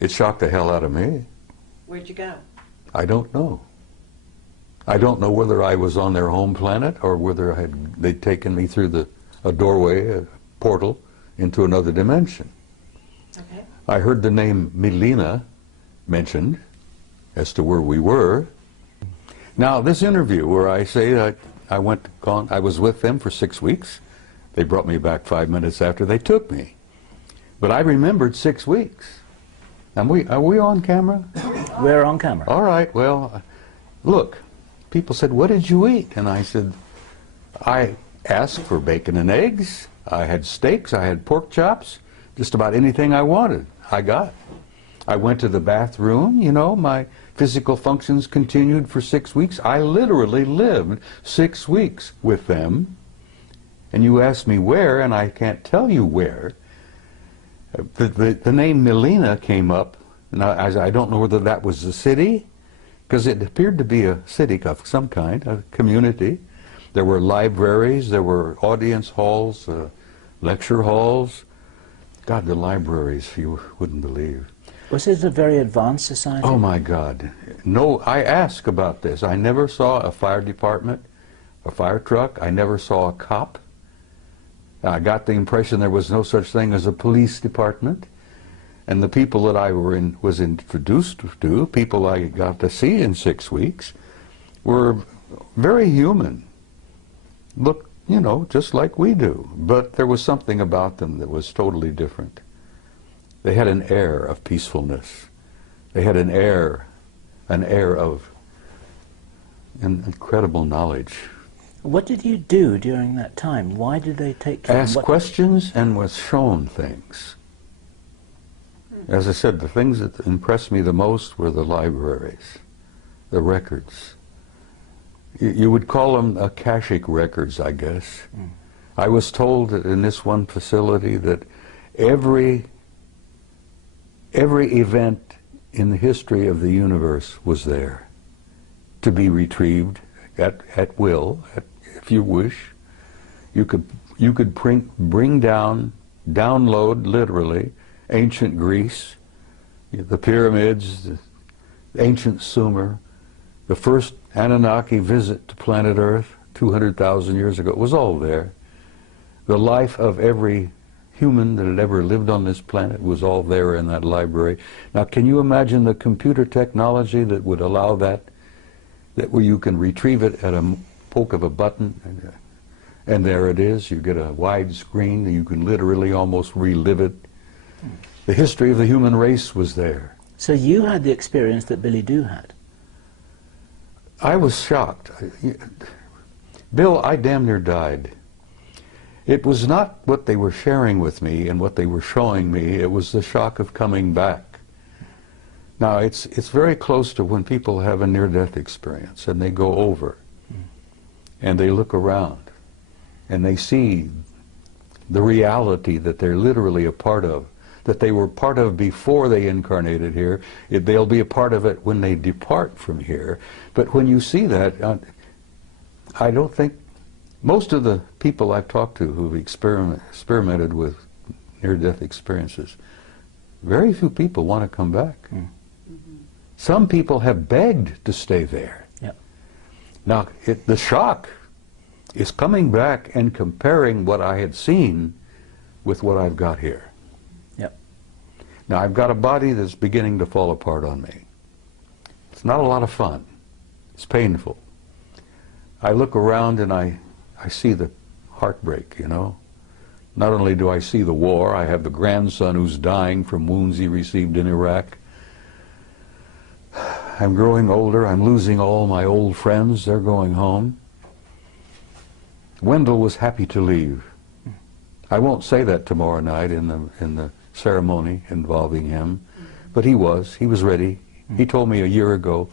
It shocked the hell out of me. Where'd you go? I don't know. I don't know whether I was on their home planet or whether they'd taken me through a doorway, a portal, into another dimension. Okay. I heard the name Milena mentioned as to where we were. Now, this interview where I say that I was with them for 6 weeks. They brought me back 5 minutes after they took me. But I remembered 6 weeks. Are we on camera? We're on camera. All right, well, look, people said, what did you eat? And I said, I asked for bacon and eggs. I had steaks, I had pork chops, just about anything I wanted, I got. I went to the bathroom, you know, my physical functions continued for 6 weeks. I literally lived 6 weeks with them. And you asked me where, and I can't tell you where. The name Melina came up, and I don't know whether that was a city, because it appeared to be a city of some kind, a community. There were libraries, there were audience halls, lecture halls. God, the libraries, you wouldn't believe. Was it a very advanced society? Oh my God. No, I asked about this. I never saw a fire department, a fire truck. I never saw a cop. I got the impression there was no such thing as a police department. And the people that I was introduced to, people I got to see in 6 weeks, were very human. Look, you know, just like we do. But there was something about them that was totally different. They had an air of peacefulness. They had an air of incredible knowledge. What did you do during that time? Why did they take you? Asked questions and was shown things. As I said, the things that impressed me the most were the libraries, the records. You would call them akashic records, I guess. Mm. I was told that in this one facility that every event in the history of the universe was there to be retrieved at will, if you wish. You could bring down, download literally, ancient Greece, the pyramids, the ancient Sumer, the first Anunnaki visit to planet Earth 200,000 years ago. It was all there. The life of every human that had ever lived on this planet was all there in that library. Now, can you imagine the computer technology that would allow that where you can retrieve it at a poke of a button, and there it is. You get a wide screen, and you can literally almost relive it. The history of the human race was there. So you had the experience that Billy Doo had? I was shocked. Bill, I damn near died. It was not what they were sharing with me and what they were showing me. It was the shock of coming back. Now, it's very close to when people have a near-death experience and they go over and they look around and they see the reality that they're literally a part of, that they were part of before they incarnated here. They'll be a part of it when they depart from here. But when you see that, I don't think, most of the people I've talked to who've experimented with near-death experiences, very few people want to come back. Mm. Some people have begged to stay there. Yep. Now, the shock is coming back and comparing what I had seen with what I've got here. Yep. Now, I've got a body that's beginning to fall apart on me. It's not a lot of fun. It's painful. I look around and I see the heartbreak, you know. Not only do I see the war, I have the grandson who's dying from wounds he received in Iraq. I'm growing older. I'm losing all my old friends. They're going home. Wendell was happy to leave. I won't say that tomorrow night in the ceremony involving him, but he was ready. He told me a year ago,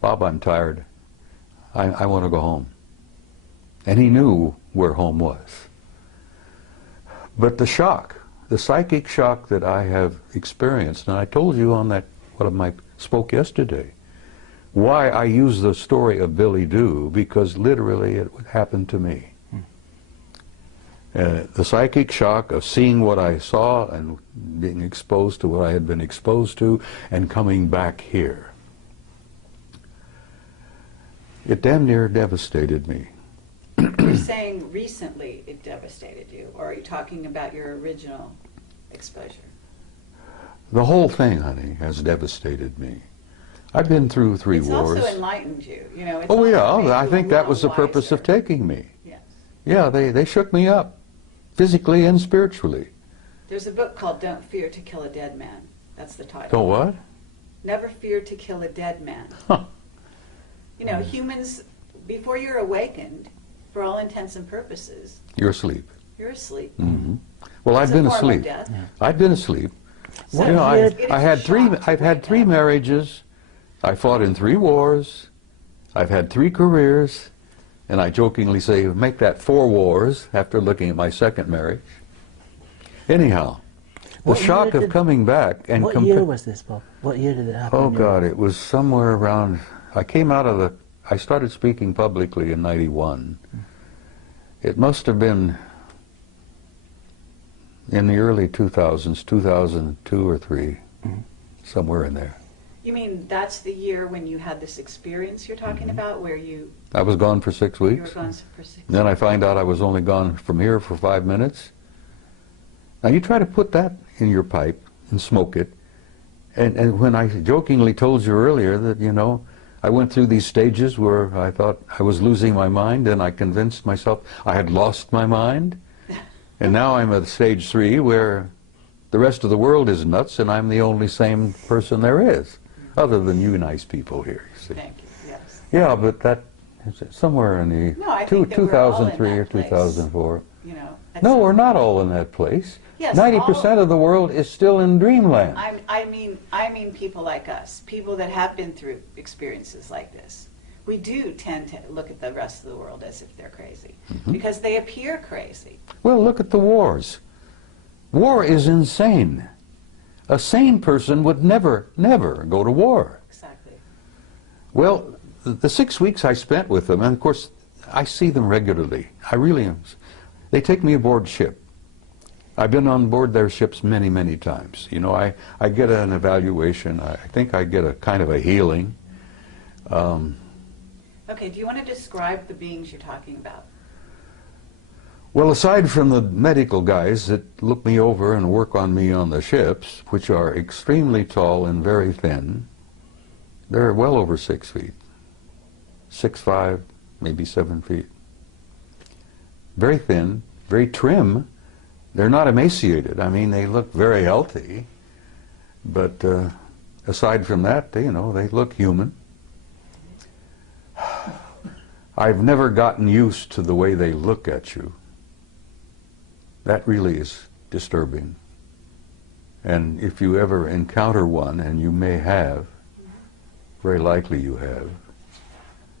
Bob, I'm tired. I want to go home. And he knew where home was. But the shock, the psychic shock that I have experienced, and I told you on that, I spoke yesterday, why I use the story of Billy Doo, because literally it happened to me. The psychic shock of seeing what I saw and being exposed to what I had been exposed to and coming back here. It damn near devastated me. You're saying recently it devastated you, or are you talking about your original exposure? The whole thing, honey, has devastated me. I've been through 3 It's wars. also enlightened you. You know, it's Oh also yeah, made I you think a that was the little purpose of wiser. taking me. Yes. Yeah, they shook me up, physically and spiritually. There's a book called Don't Fear to Kill a Dead Man. That's the title. Don't what? Never fear to kill a dead man. You know, humans, before you're awakened, for all intents and purposes, You're asleep. you're asleep. Well, It's I've been a form of asleep. death. I've been asleep. So You know, it is I a had three. shock to I've had wake 3 up. marriages. I fought in 3 wars. I've had 3 careers, and I jokingly say, make that 4 wars after looking at my 2nd marriage. Anyhow, the What shock year of did- coming back and What year was this, Bob? What year did it happen? Oh in your God, life? it was somewhere around. I came out of the. I started speaking publicly in '91. It must have been in the early 2000s, 2002 or 3, somewhere in there. You mean that's the year when you had this experience you're talking about, where you I was gone for 6 were weeks. gone for 6 Then I find out I was only gone from here for 5 minutes. Now you try to put that in your pipe and smoke it. And when I jokingly told you earlier that, you know, I went through these stages where I thought I was losing my mind, and I convinced myself I had lost my mind. And now I'm at stage 3 where the rest of the world is nuts and I'm the only sane person there is, other than you nice people here, you see. Thank you. Yes. Yeah, but that is somewhere in the No, I think that we're all in 2003 or that place. 2004. You know. at No, some we're not point. all in that place. Yes, 90% of the world is still in dreamland. I mean people like us, people that have been through experiences like this. We do tend to look at the rest of the world as if they're crazy, because they appear crazy. Well, look at the wars. War is insane. A sane person would never, never go to war. Exactly. Well, the 6 weeks I spent with them, and of course, I see them regularly. I really am. They take me aboard ship. I've been on board their ships many, many times. You know, I get an evaluation. I think I get a kind of a healing. Okay, do you want to describe the beings you're talking about? Well, aside from the medical guys that look me over and work on me on the ships, which are extremely tall and very thin, they're well over 6 feet. 6'5", maybe 7 feet. Very thin, very trim. They're not emaciated. I mean, they look very healthy. But aside from that, you know, they look human. I've never gotten used to the way they look at you. That really is disturbing. And if you ever encounter one, and you may have, very likely you have,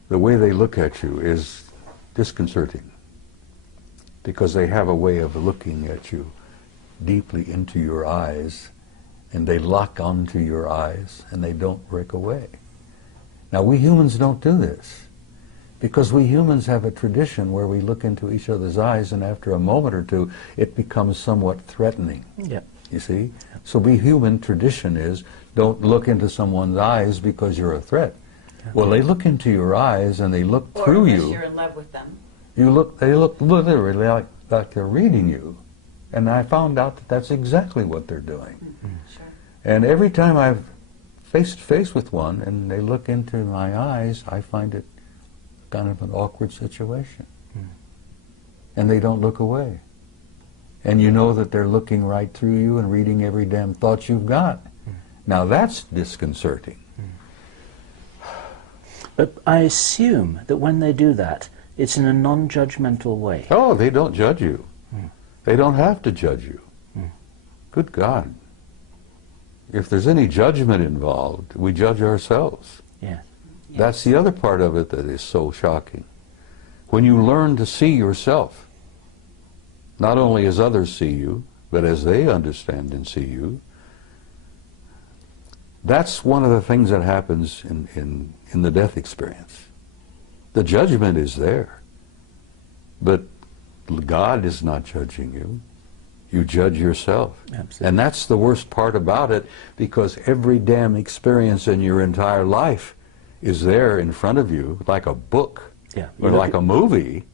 the way they look at you is disconcerting, because they have a way of looking at you deeply into your eyes, and they lock onto your eyes, and they don't break away. Now, we humans don't do this, because we humans have a tradition where we look into each other's eyes, and after a moment or two, it becomes somewhat threatening. Yeah. You see? So we human tradition is, don't look into someone's eyes because you're a threat. Yeah. Well, they look into your eyes, and they look through Or you. unless you're in love with them. They look literally like they're reading you. And I found out that that's exactly what they're doing. Sure. And every time I've face to face with one and they look into my eyes, I find it kind of an awkward situation. And they don't look away. And you know that they're looking right through you and reading every damn thought you've got. Now that's disconcerting. But I assume that when they do that, it's in a non-judgmental way. Oh, they don't judge you. They don't have to judge you. Good God. If there's any judgment involved, we judge ourselves. Yeah. That's the other part of it that is so shocking. When you learn to see yourself, not only as others see you, but as they understand and see you, that's one of the things that happens in the death experience. The judgment is there, but God is not judging you. You judge yourself. Absolutely. And that's the worst part about it, because every damn experience in your entire life is there in front of you, like a book, Yeah. or like a movie,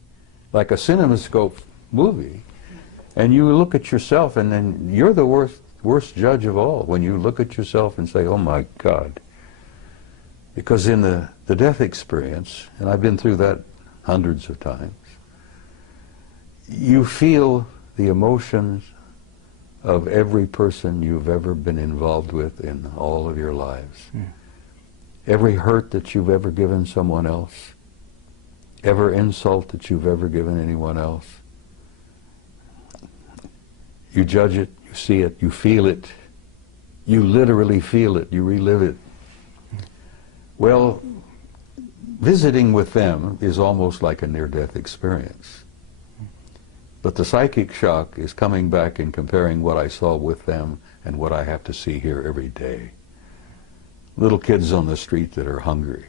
like a CinemaScope movie. And you look at yourself, and then you're the worst judge of all when you look at yourself and say, oh my God, Because in the death experience, and I've been through that hundreds of times, you feel the emotions of every person you've ever been involved with in all of your lives. Every hurt that you've ever given someone else, every insult that you've ever given anyone else. You judge it, you see it, you feel it, you literally feel it, you relive it. Well, visiting with them is almost like a near-death experience. But the psychic shock is coming back and comparing what I saw with them and what I have to see here every day. Little kids on the street that are hungry,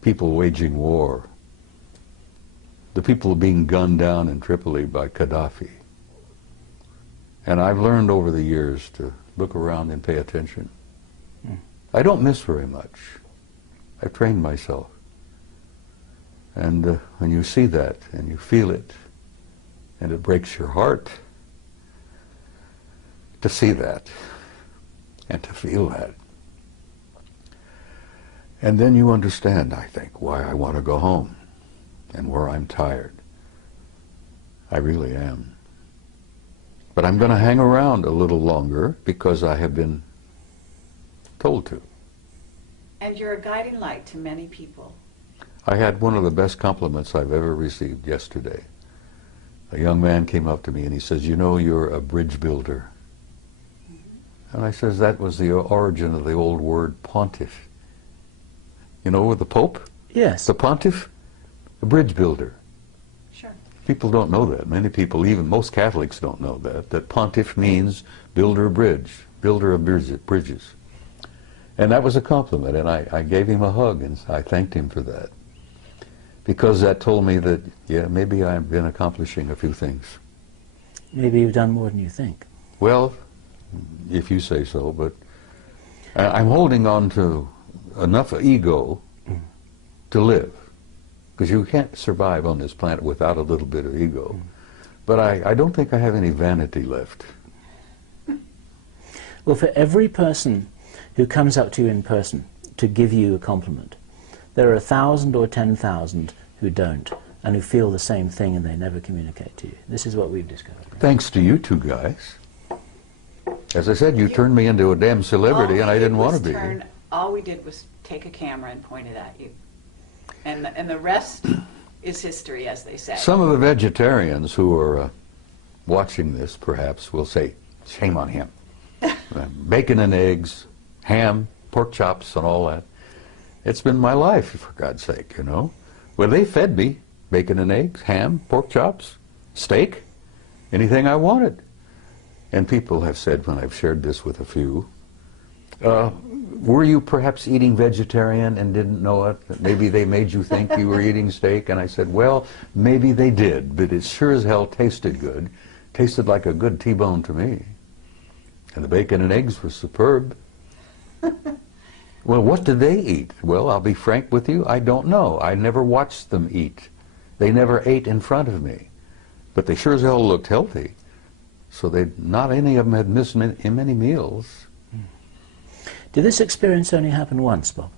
people waging war, the people being gunned down in Tripoli by Gaddafi. And I've learned over the years to look around and pay attention. I don't miss very much. I've trained myself. And when you see that and you feel it, and it breaks your heart to see that and to feel that. And then you understand, I think, why I want to go home and where I'm tired. I really am. But I'm going to hang around a little longer because I have been told to. And you're a guiding light to many people. I had one of the best compliments I've ever received yesterday. A young man came up to me and he says, "You know, you're a bridge builder." And I says, that was the origin of the old word pontiff. You know, with the Pope? Yes. The pontiff, a bridge builder. Sure. People don't know that. Many people, even most Catholics don't know that pontiff means builder of bridge, builder of bridges. And that was a compliment, and I gave him a hug and I thanked him for that. Because that told me that, yeah, maybe I've been accomplishing a few things. Maybe you've done more than you think. Well, if you say so, but I'm holding on to enough ego to live. Because you can't survive on this planet without a little bit of ego. But I don't think I have any vanity left. Well, for every person who comes up to you in person to give you a compliment, there are 1,000 or 10,000 who don't, and who feel the same thing and they never communicate to you. This is what we've discovered. Thanks to you two guys. As I said, you turned me into a damn celebrity and I didn't want to be. All we did was take a camera and point it at you. And the rest is history, as they say. Some of the vegetarians who are watching this, perhaps, will say, shame on him. Bacon and eggs, ham, pork chops, and all that. It's been my life, for God's sake, you know. Well, they fed me bacon and eggs, ham, pork chops, steak, anything I wanted. And people have said, when I've shared this with a few, were you perhaps eating vegetarian and didn't know it? Maybe they made you think you were eating steak? And I said, well, maybe they did, but it sure as hell tasted good. Tasted like a good T-bone to me. And the bacon and eggs were superb. Well, what did they eat? Well, I'll be frank with you, I don't know. I never watched them eat. They never ate in front of me. But they sure as hell looked healthy. So not any of them had missed many meals. Did this experience only happen once, Bob?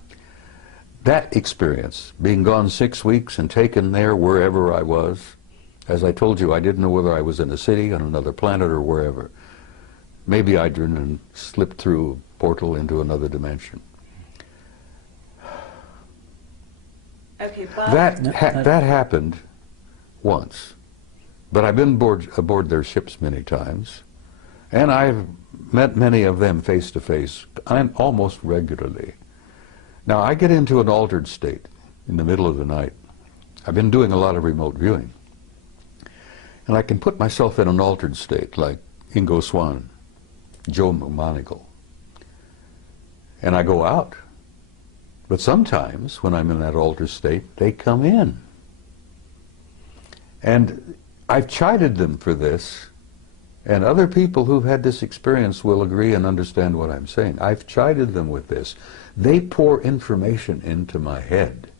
That experience, being gone 6 weeks and taken there wherever I was, as I told you, I didn't know whether I was in a city, on another planet, or wherever. Maybe I didn't slip through a portal into another dimension. Okay, Bob. That happened once. But I've been aboard their ships many times, and I've met many of them face to face, almost regularly. Now, I get into an altered state in the middle of the night. I've been doing a lot of remote viewing. And I can put myself in an altered state, like Ingo Swann, Joe McMoneagle. And I go out. But sometimes, when I'm in that altered state, they come in. And I've chided them for this, and other people who've had this experience will agree and understand what I'm saying. I've chided them with this. They pour information into my head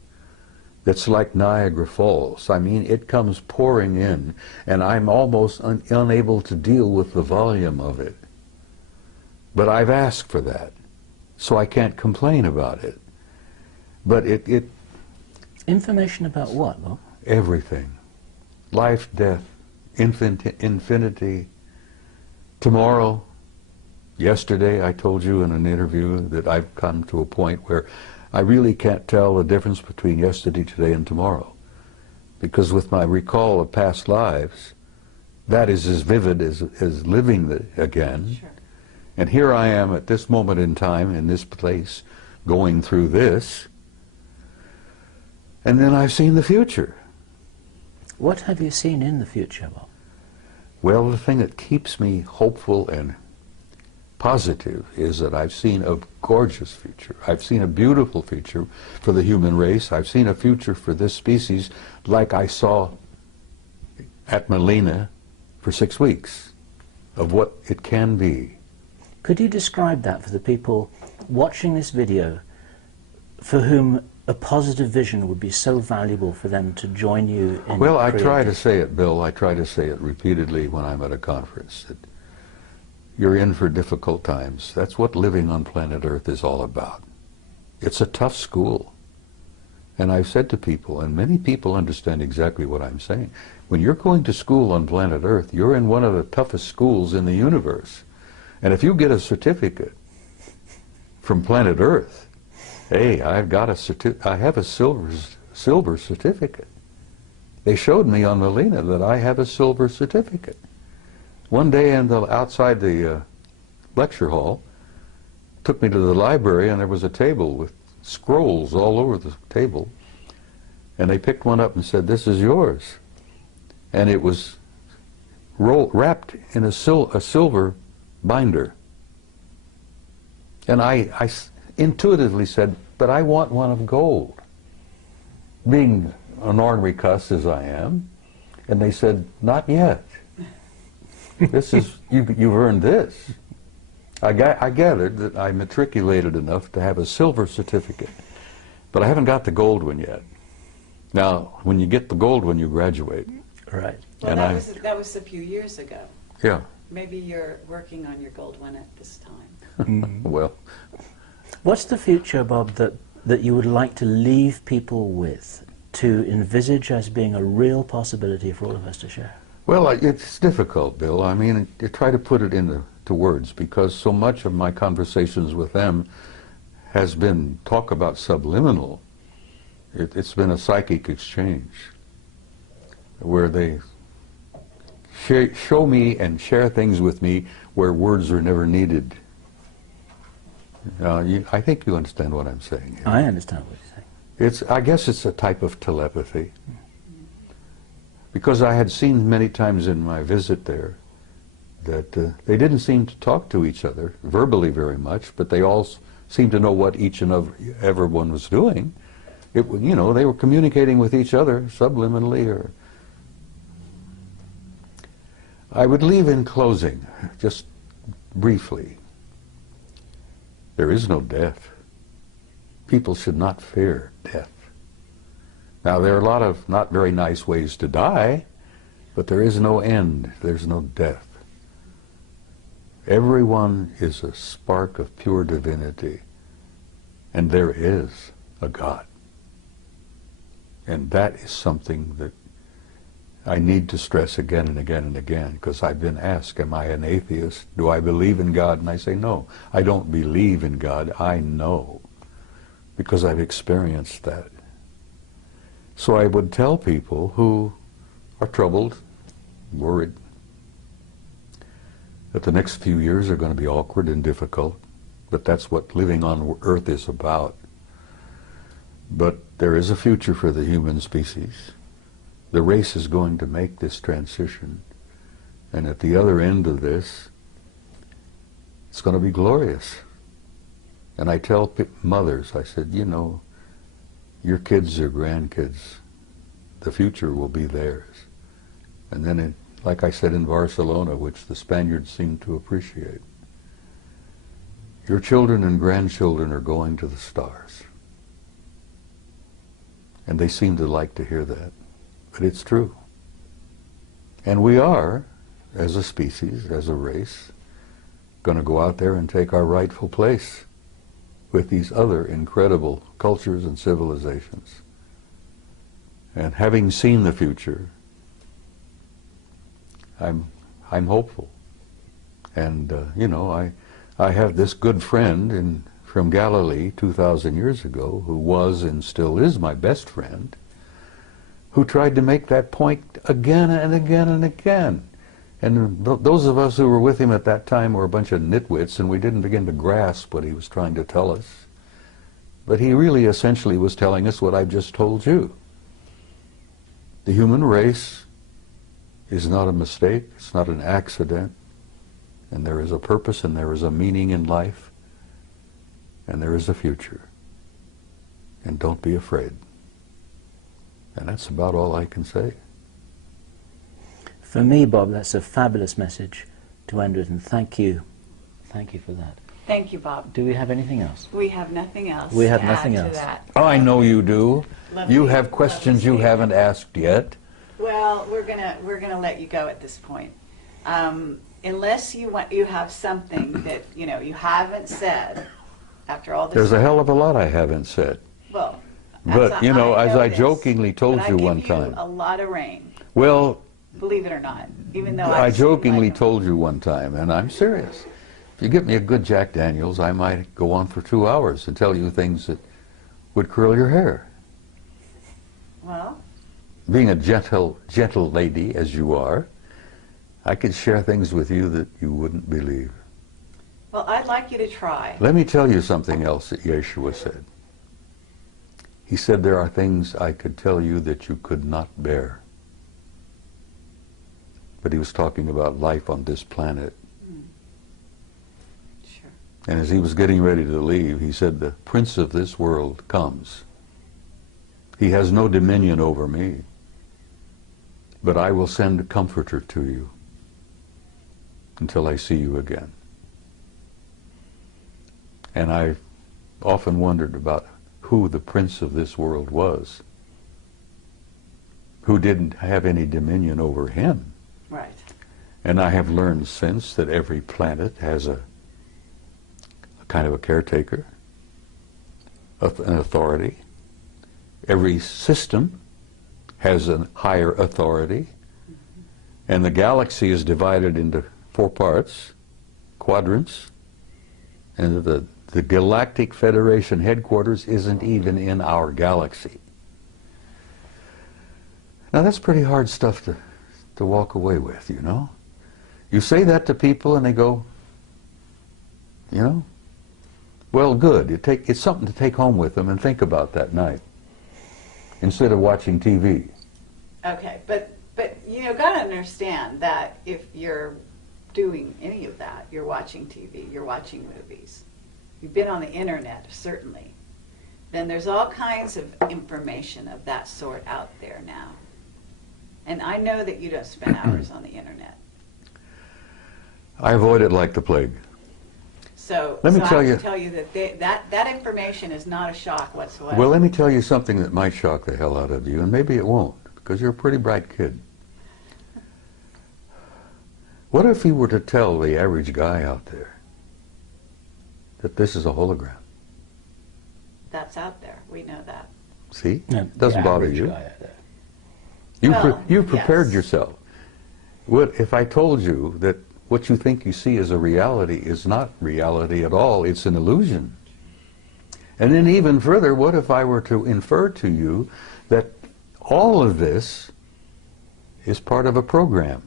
that's like Niagara Falls. I mean, it comes pouring in, and I'm almost unable to deal with the volume of it. But I've asked for that, so I can't complain about it. But it Information about what, Bob? everything. Life, death, infinity, tomorrow. Yesterday I told you in an interview that I've come to a point where I really can't tell the difference between yesterday, today, and tomorrow. Because with my recall of past lives, that is as vivid as living again. Sure. And here I am at this moment in time, in this place, going through this. And then I've seen the future. What have you seen in the future, Bob? Well, the thing that keeps me hopeful and positive is that I've seen a gorgeous future. I've seen a beautiful future for the human race. I've seen a future for this species like I saw at Melina for 6 weeks of what it can be. Could you describe that for the people watching this video for whom a positive vision would be so valuable for them to join you in? Well, I try to say it, Bill. I try to say it repeatedly when I'm at a conference. That you're in for difficult times. That's what living on planet Earth is all about. It's a tough school. And I've said to people, and many people understand exactly what I'm saying, when you're going to school on planet Earth, you're in one of the toughest schools in the universe. And if you get a certificate from planet Earth, hey, I have a silver certificate. They showed me on Melina that I have a silver certificate. One day outside the lecture hall, took me to the library, and there was a table with scrolls all over the table. And they picked one up and said, "This is yours." And it was wrapped in a silver binder. And I intuitively said, "But I want one of gold," being an ornery cuss as I am. And they said, "Not yet. This is, you've earned this." I gathered that I matriculated enough to have a silver certificate, but I haven't got the gold one yet. Now, when you get the gold one, you graduate. Right. Well, And that was a few years ago. Yeah. Maybe you're working on your gold one at this time. Well, What's the future, Bob, that you would like to leave people with, to envisage as being a real possibility for all of us to share? well, it's difficult, Bill. I mean, you try to put it into words, because so much of my conversations with them has been talk about subliminal. It's been a psychic exchange where they show me and share things with me where words are never needed. I think you understand what I'm saying here. I understand what you're saying. I guess it's a type of telepathy. Because I had seen many times in my visit there that they didn't seem to talk to each other verbally very much, but they all seemed to know what each and everyone was doing. They were communicating with each other subliminally. Or I would leave in closing, just briefly. There is no death. People should not fear death. Now, there are a lot of not very nice ways to die, but there is no end. There's no death. Everyone is a spark of pure divinity, and there is a God. And that is something that I need to stress again and again and again, because I've been asked, am I an atheist? Do I believe in God? And I say, no, I don't believe in God. I know, because I've experienced that. So I would tell people who are troubled, worried, that the next few years are going to be awkward and difficult, but that's what living on Earth is about. But there is a future for the human species. The race is going to make this transition, and at the other end of this, it's going to be glorious. And I tell mothers, I said, your kids or grandkids, the future will be theirs. And then like I said in Barcelona, which the Spaniards seem to appreciate, your children and grandchildren are going to the stars. And they seem to like to hear that. But it's true. And we are, as a species, as a race, going to go out there and take our rightful place with these other incredible cultures and civilizations. And having seen the future, I'm hopeful. And you know, I have this good friend from Galilee 2,000 years ago, who was and still is my best friend, who tried to make that point again and again and again. And those of us who were with him at that time were a bunch of nitwits, and we didn't begin to grasp what he was trying to tell us. But he really essentially was telling us what I've just told you. The human race is not a mistake, it's not an accident, and there is a purpose and there is a meaning in life, and there is a future. And don't be afraid. And that's about all I can say. For me, Bob, that's a fabulous message to end with, and thank you. Thank you for that. Thank you, Bob. Do we have anything else? We have nothing else. We have to nothing add else. To that. Oh, I know you do. You have Lovely questions you statement. haven't asked yet. Well, we're gonna let you go at this point, unless you have something that you haven't said after all this. There's a hell of a lot I haven't said. Well, But, you know, as I this, jokingly told but you I one give you time. a lot of rain, Well, believe it or not, even though I I've jokingly seen like told you one time, and I'm serious. If you get me a good Jack Daniels, I might go on for 2 hours and tell you things that would curl your hair. well, Being a gentle lady as you are, I could share things with you that you wouldn't believe. well, I'd like you to try. Let me tell you something else that Yeshua said. He said, there are things I could tell you that you could not bear. But he was talking about life on this planet. Sure. And as he was getting ready to leave, he said, the prince of this world comes. He has no dominion over me, but I will send a comforter to you until I see you again. And I often wondered about who the prince of this world was, who didn't have any dominion over him. Right. And I have learned since that every planet has a kind of a caretaker, an authority. Every system has a higher authority. And the galaxy is divided into 4 parts, quadrants, and the Galactic Federation headquarters isn't even in our galaxy. Now that's pretty hard stuff to walk away with, you know. You say that to people and they go, you know, well, good. It's something to take home with them and think about that night instead of watching TV. Okay, but got to understand that if you're doing any of that, you're watching TV, you're watching movies, you've been on the internet, certainly, then there's all kinds of information of that sort out there now. And I know that you don't spend hours on the internet. I avoid it like the plague. So Let me I tell have you- to tell you that that information is not a shock whatsoever. Well, let me tell you something that might shock the hell out of you, and maybe it won't, because you're a pretty bright kid. What if you were to tell the average guy out there that this is a hologram? That's out there. We know that. See? No, It doesn't the bother average you. guy out there. You prepared yes. yourself. What if I told you that what you think you see as a reality is not reality at all, it's an illusion? And then even further, what if I were to infer to you that all of this is part of a program?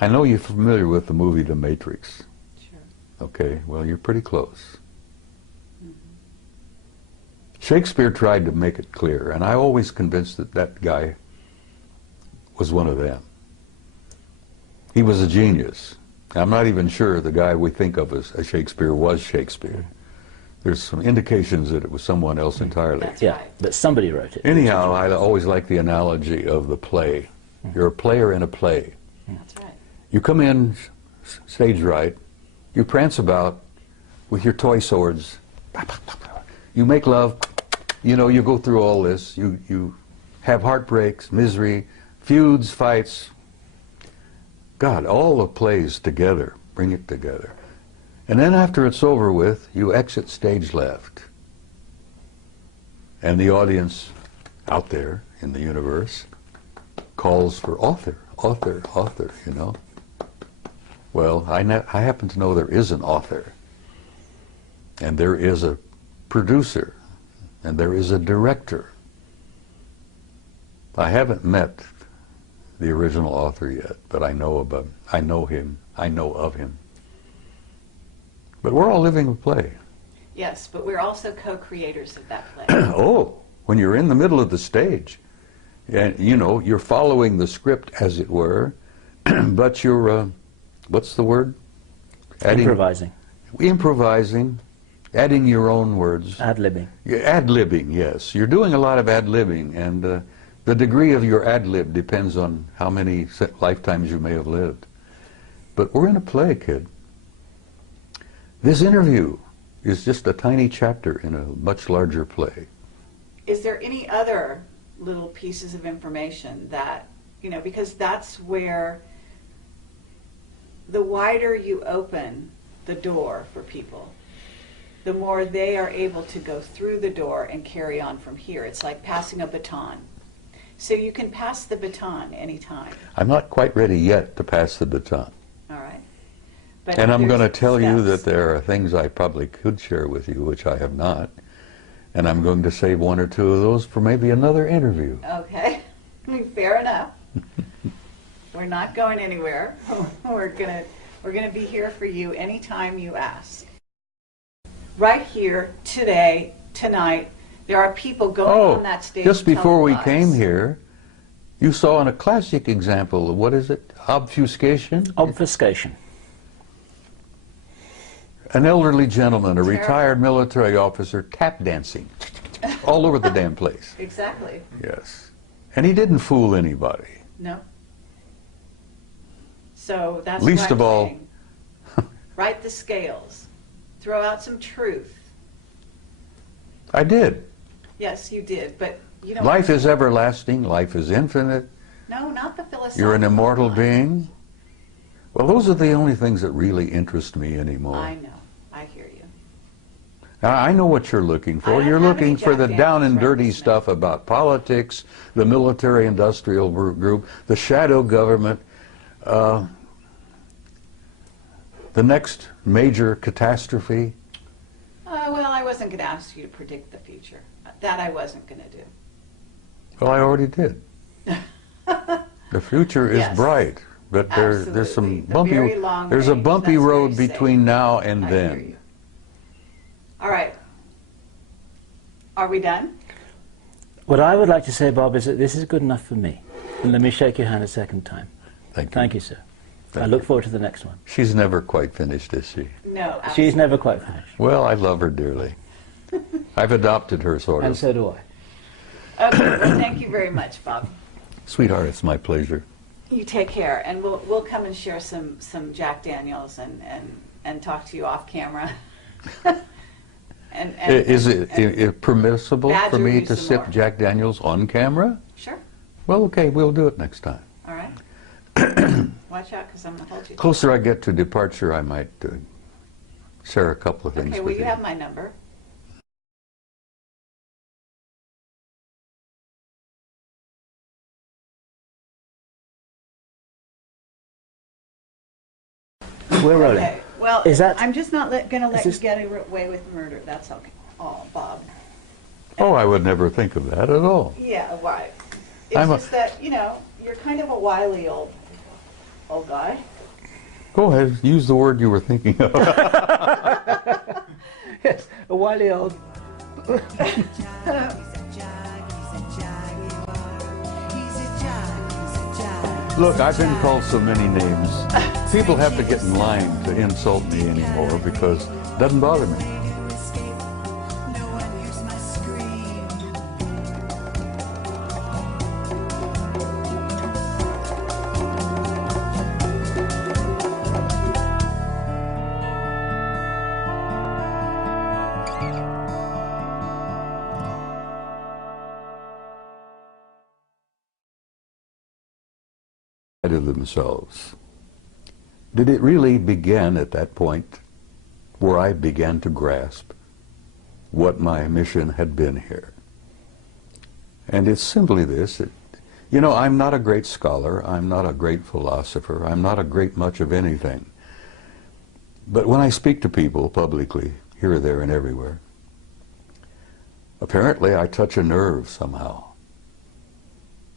I know you're familiar with the movie The Matrix. Sure. Okay, well, you're pretty close. Shakespeare tried to make it clear, and I always convinced that that guy was one of them. He was a genius. I'm not even sure the guy we think of as Shakespeare was Shakespeare. There's some indications that it was someone else entirely. That's Yeah, right. but somebody wrote it. Anyhow, I always like the analogy of the play. You're a player in a play. That's right. You come in stage right, you prance about with your toy swords, you make love, you know, you go through all this, you have heartbreaks, misery, feuds, fights. God, all the plays together, bring it together. And then after it's over with, you exit stage left. And the audience out there in the universe calls for author, author, author, you know. Well, I happen to know there is an author, and there is a producer, and there is a director. I haven't met the original author yet, but I know of him. But we're all living a play. Yes, but we're also co-creators of that play. Oh, when you're in the middle of the stage, and you know, you're following the script as it were, but you're, what's the word? Improvising. Improvising, adding your own words. Ad-libbing. Yeah, ad-libbing, yes. You're doing a lot of ad-libbing, and the degree of your ad-lib depends on how many lifetimes you may have lived. But we're in a play, kid. This interview is just a tiny chapter in a much larger play. Is there any other little pieces of information that, you know, because that's where the wider you open the door for people, the more they are able to go through the door and carry on from here. It's like passing a baton. So you can pass the baton anytime. I'm not quite ready yet to pass the baton. All right. But And I'm going to there's tell you steps. that there are things I probably could share with you, which I have not. And I'm going to save one or two of those for maybe another interview. Okay. Fair enough. We're not going anywhere. We're gonna be here for you anytime you ask. Right here, today, tonight, there are people going on that stage. Just before we telling came us. here, you saw in a classic example of, what is it? Obfuscation? Obfuscation. An elderly gentleman, a Terrible. retired military officer, tap dancing all over the damn place. Exactly. Yes. And he didn't fool anybody. No. So that's Least what I'm of all- saying. Right the scales. Throw out some truth. I did. Yes, you did, but you don't. Life is everlasting. Life is infinite. No, not the philosophical. You're an immortal one. being. Well, those are the only things that really interest me anymore. I know. I hear you. I know what you're looking I for. don't You're have looking any for the Jack down and Daniels dirty records, no. stuff about politics, the military-industrial group, the shadow government, the next major catastrophe. Well, I wasn't going to ask you to predict the future. That I wasn't going to do. Well, I already did. The future is Yes. bright, but there's Absolutely. some The bumpy. very long There's a range, bumpy that's road very safe. between now and I hear then. you. All right. Are we done? What I would like to say, Bob, is that this is good enough for me. And let me shake your hand a second time. Thank you. Thank you, sir. Thank I look you. forward to the next one. She's never quite finished, is she? No. She's never quite finished. Well, I love her dearly. I've adopted her, sort And of. so do I. Okay. Well, thank you very much, Bob. Sweetheart, it's my pleasure. You take care, and we'll come and share some Jack Daniels and talk to you off camera. Is it permissible for badger me you to some sip more. Jack Daniels on camera? Sure. Well, okay, we'll do it next time. All right. Watch out, because I'm going to hold you. Closer I get to departure, I might share a couple of things Okay. Well, with you have my number. We're rolling. Okay. Well, Is that- I'm just not going to let you this- get away with murder. That's okay. Oh, Bob. Oh, I would never think of that at all. Yeah, why? It's I'm a- just that, you know, you're kind of a wily old guy. Go ahead, use the word you were thinking of. Yes, a wily old. Look, I've been called so many names. People have to get in line to insult me anymore because it doesn't bother me. Of themselves. Did it really begin at that point where I began to grasp what my mission had been here. And it's simply this. You know, I'm not a great scholar. I'm not a great philosopher. I'm not a great much of anything. But when I speak to people publicly, here, there, and everywhere, apparently I touch a nerve somehow.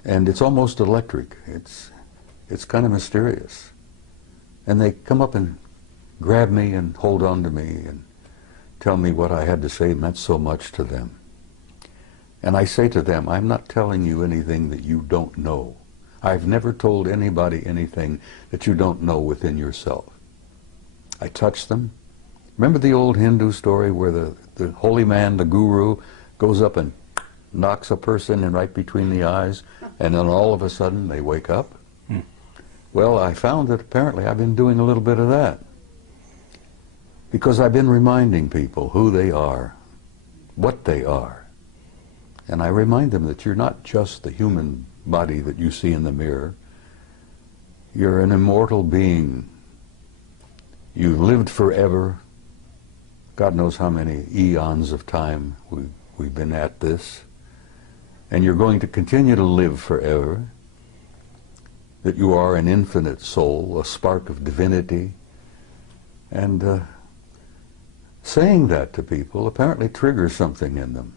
And it's almost electric. It's kind of mysterious. And they come up and grab me and hold on to me and tell me what I had to say meant so much to them. And I say to them, I'm not telling you anything that you don't know. I've never told anybody anything that you don't know within yourself. I touch them. Remember the old Hindu story where the holy man, the guru, goes up and knocks a person in right between the eyes, and then all of a sudden they wake up? Well, I found that apparently I've been doing a little bit of that. Because I've been reminding people who they are, what they are. And I remind them that you're not just the human body that you see in the mirror. You're an immortal being. You've lived forever. God knows how many eons of time we've been at this. And you're going to continue to live forever. That you are an infinite soul, a spark of divinity. And saying that to people apparently triggers something in them,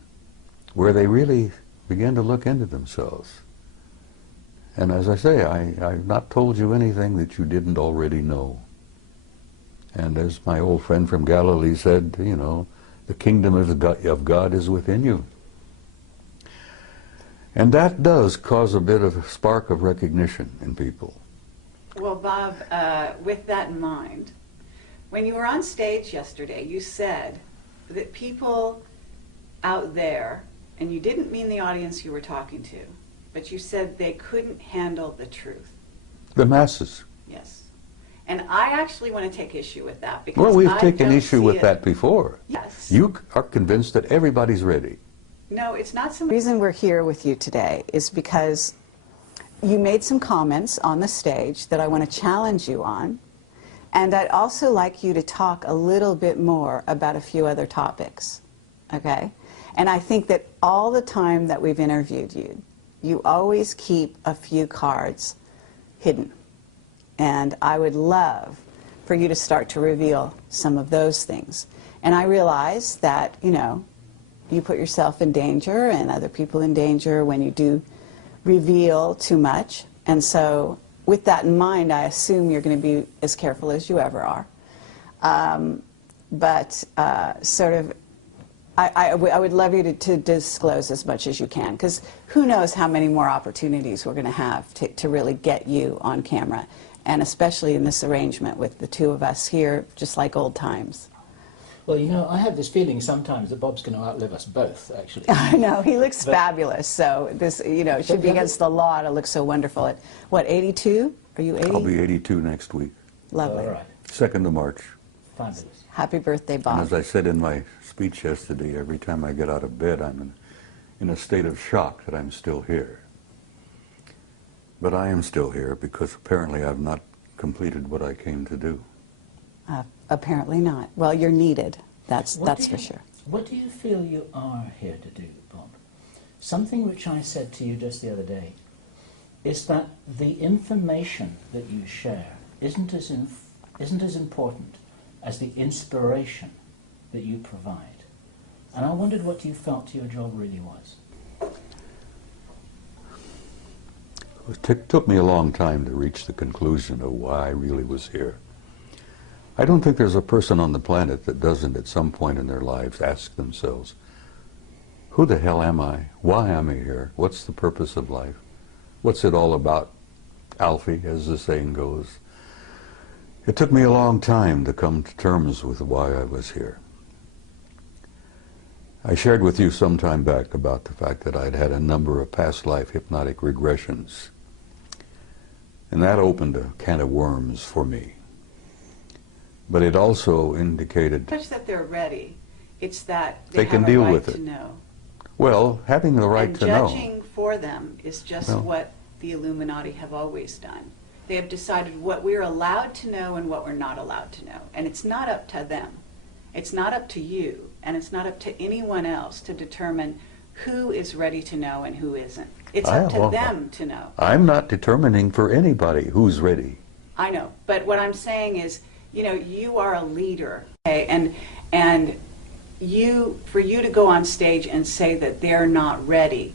where they really begin to look into themselves. And as I say, I've not told you anything that you didn't already know. And as my old friend from Galilee said, you know, the kingdom of God is within you. And that does cause a bit of a spark of recognition in people. Well, Bob, with that in mind, when you were on stage yesterday, you said that people out there, and you didn't mean the audience you were talking to, but you said they couldn't handle the truth. The masses. Yes. And I actually want to take issue with that because well, we've I taken don't issue see with it. that before. Yes. You are convinced that everybody's ready. No, it's not some... The reason we're here with you today is because you made some comments on the stage that I want to challenge you on, and I'd also like you to talk a little bit more about a few other topics, okay? And I think that all the time that we've interviewed you, you always keep a few cards hidden. And I would love for you to start to reveal some of those things. And I realize that, you know, you put yourself in danger and other people in danger when you do reveal too much. And so with that in mind, I assume you're going to be as careful as you ever are. Sort of, I would love you to disclose as much as you can, because who knows how many more opportunities we're going to have to really get you on camera, and especially in this arrangement with the two of us here, just like old times. Well, you know, I have this feeling sometimes that Bob's going to outlive us both, actually. I know, he looks fabulous, so this, you know, it should be against the law to look so wonderful. At, what, 82? Are you 80? I'll be 82 next week. Lovely. All right. 2nd of March. Fabulous. Happy birthday, Bob. And as I said in my speech yesterday, every time I get out of bed, I'm in a state of shock that I'm still here. But I am still here because apparently I've not completed what I came to do. Apparently not. Well, you're needed. That's for sure. What do you feel you are here to do, Bob? Something which I said to you just the other day is that the information that you share isn't as important as the inspiration that you provide. And I wondered what you felt your job really was. It took me a long time to reach the conclusion of why I really was here. I don't think there's a person on the planet that doesn't at some point in their lives ask themselves, who the hell am I? Why am I here? What's the purpose of life? What's it all about? Alfie, as the saying goes. It took me a long time to come to terms with why I was here. I shared with you some time back about the fact that I'd had a number of past life hypnotic regressions. And that opened a can of worms for me. But it also indicated... It's not that they're ready. It's that they can deal with it. To know. Well, having the right to know. And judging for them is just what the Illuminati have always done. They have decided what we're allowed to know and what we're not allowed to know. And it's not up to them. It's not up to you, and it's not up to anyone else to determine who is ready to know and who isn't. It's up to them to know. I'm not determining for anybody who's ready. I know, but what I'm saying is, you know, you are a leader, okay? And for you to go on stage and say that they're not ready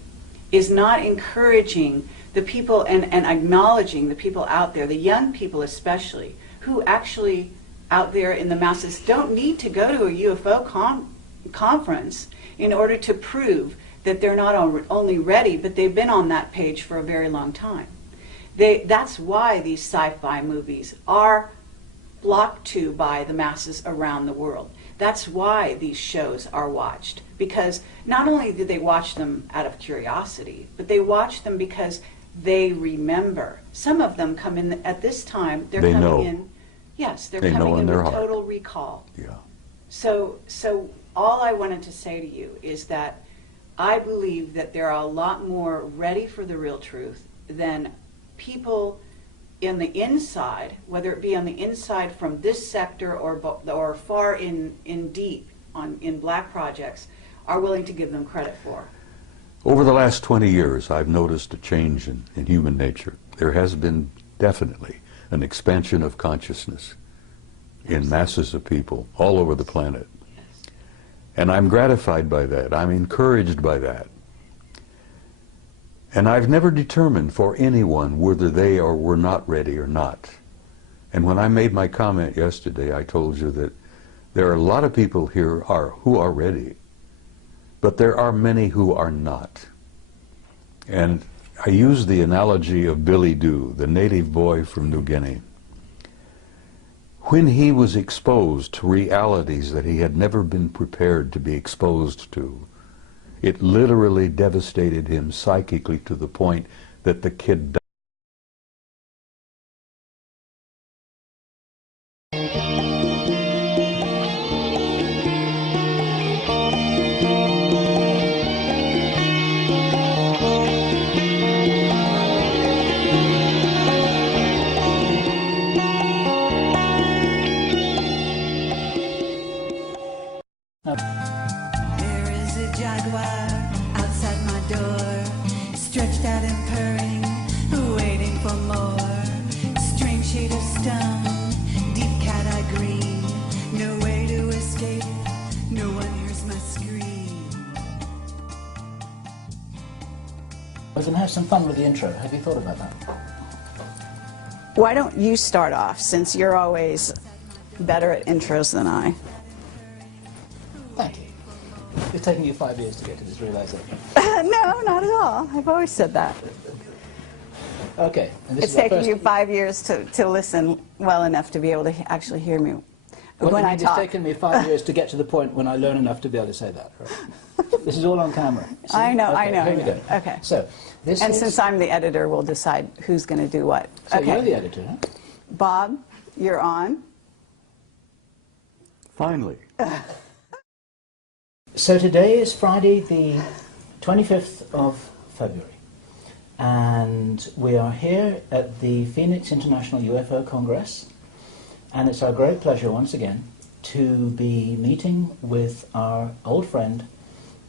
is not encouraging the people and acknowledging the people out there, the young people especially, who actually out there in the masses don't need to go to a UFO conference in order to prove that they're not only ready, but they've been on that page for a very long time. That's why these sci-fi movies are flocked to by the masses around the world. That's why these shows are watched, because not only do they watch them out of curiosity, but they watch them because they remember. Some of them come in at this time, they're coming in, yes, they're coming in with total recall. Yeah. So all I wanted to say to you is that I believe that there are a lot more ready for the real truth than people in the inside, whether it be on the inside from this sector or far in deep in black projects, are willing to give them credit for. Over the last 20 years, I've noticed a change in human nature. There has been definitely an expansion of consciousness in masses of people all over the planet. And I'm gratified by that. I'm encouraged by that. And I've never determined for anyone whether they were not ready or not. And when I made my comment yesterday, I told you that there are a lot of people here who are ready, but there are many who are not. And I used the analogy of Billy Dew, the native boy from New Guinea. When he was exposed to realities that he had never been prepared to be exposed to, it literally devastated him psychically to the point that the kid died. There is a jaguar outside my door, stretched out and purring, waiting for more. Strange shade of stone, deep cat-eye green, no way to escape, no one hears my scream. We're going to have some fun with the intro. Have you thought about that? Why don't you start off, since you're always better at intros than I? Thank you. It's taken you 5 years to get to this realization. No, not at all. I've always said that. Okay. And this It's is our taken first... you 5 years to listen well enough to be able to actually hear me when I It's talk. taken me 5 years to get to the point when I learn enough to be able to say that. Right? This is all on camera. See? I know, Okay, I know. Here we go. Okay. So, this And is... since I'm the editor, we'll decide who's going to do what. So Okay. you're the editor, huh? Bob, you're on. Finally. So today is Friday the 25th of February, and we are here at the Phoenix International UFO Congress, and it's our great pleasure once again to be meeting with our old friend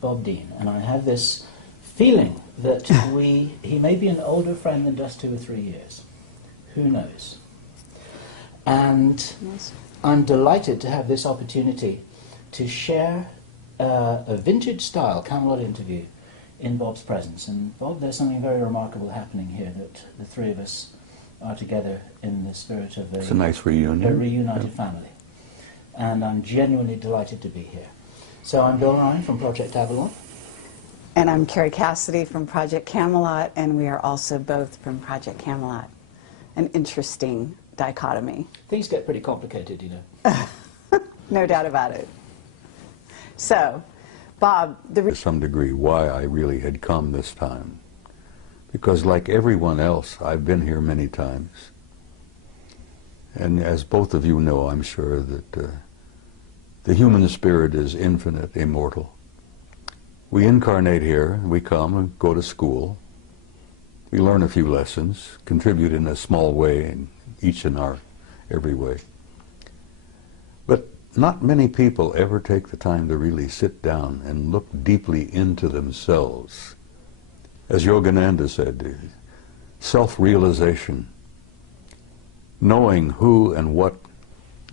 Bob Dean. And I have this feeling that he may be an older friend than just 2 or 3 years. Who knows? And Yes. I'm delighted to have this opportunity to share a vintage-style Camelot interview in Bob's presence. And Bob, there's something very remarkable happening here, that the three of us are together in the spirit of It's a nice reunion. a reunited family. And I'm genuinely delighted to be here. So I'm Bill Ryan from Project Avalon. And I'm Carrie Cassidy from Project Camelot, and we are also both from Project Camelot. An interesting dichotomy. Things get pretty complicated, you know. No doubt about it. So, Bob, To some degree, why I really had come this time. Because like everyone else, I've been here many times. And as both of you know, I'm sure that the human spirit is infinite, immortal. We incarnate here, we come and go to school. We learn a few lessons, contribute in a small way, in each in our every way. But not many people ever take the time to really sit down and look deeply into themselves. As Yogananda said, self-realization, knowing who and what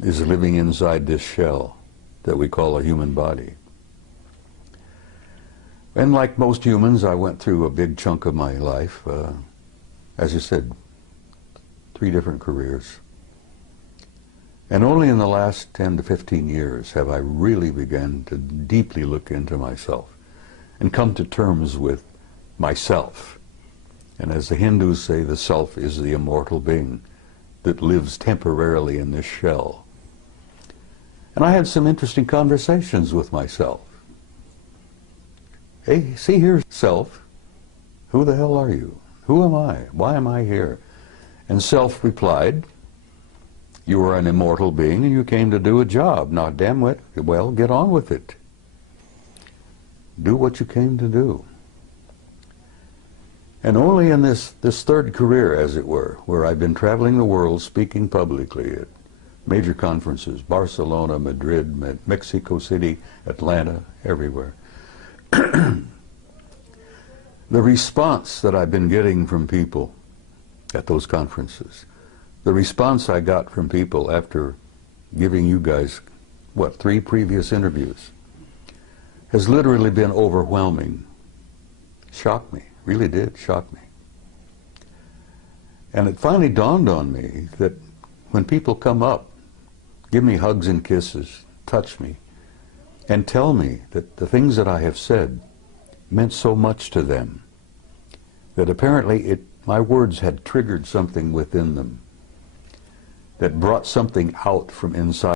is living inside this shell that we call a human body. And like most humans, I went through a big chunk of my life, as I said, 3 different careers. And only in the last 10 to 15 years have I really begun to deeply look into myself and come to terms with myself. And as the Hindus say, the self is the immortal being that lives temporarily in this shell. And I had some interesting conversations with myself. Hey, see here, self, who the hell are you? Who am I? Why am I here? And self replied, you are an immortal being and you came to do a job. Now, damn it, well, get on with it. Do what you came to do. And only in this third career, as it were, where I've been traveling the world speaking publicly at major conferences, Barcelona, Madrid, Mexico City, Atlanta, everywhere. The response that I've been getting from people at those conferences, the response I got from people after giving you guys, 3 previous interviews, has literally been overwhelming. Shocked me, really did shock me. And it finally dawned on me that when people come up, give me hugs and kisses, touch me, and tell me that the things that I have said meant so much to them, that apparently my words had triggered something within them that brought something out from inside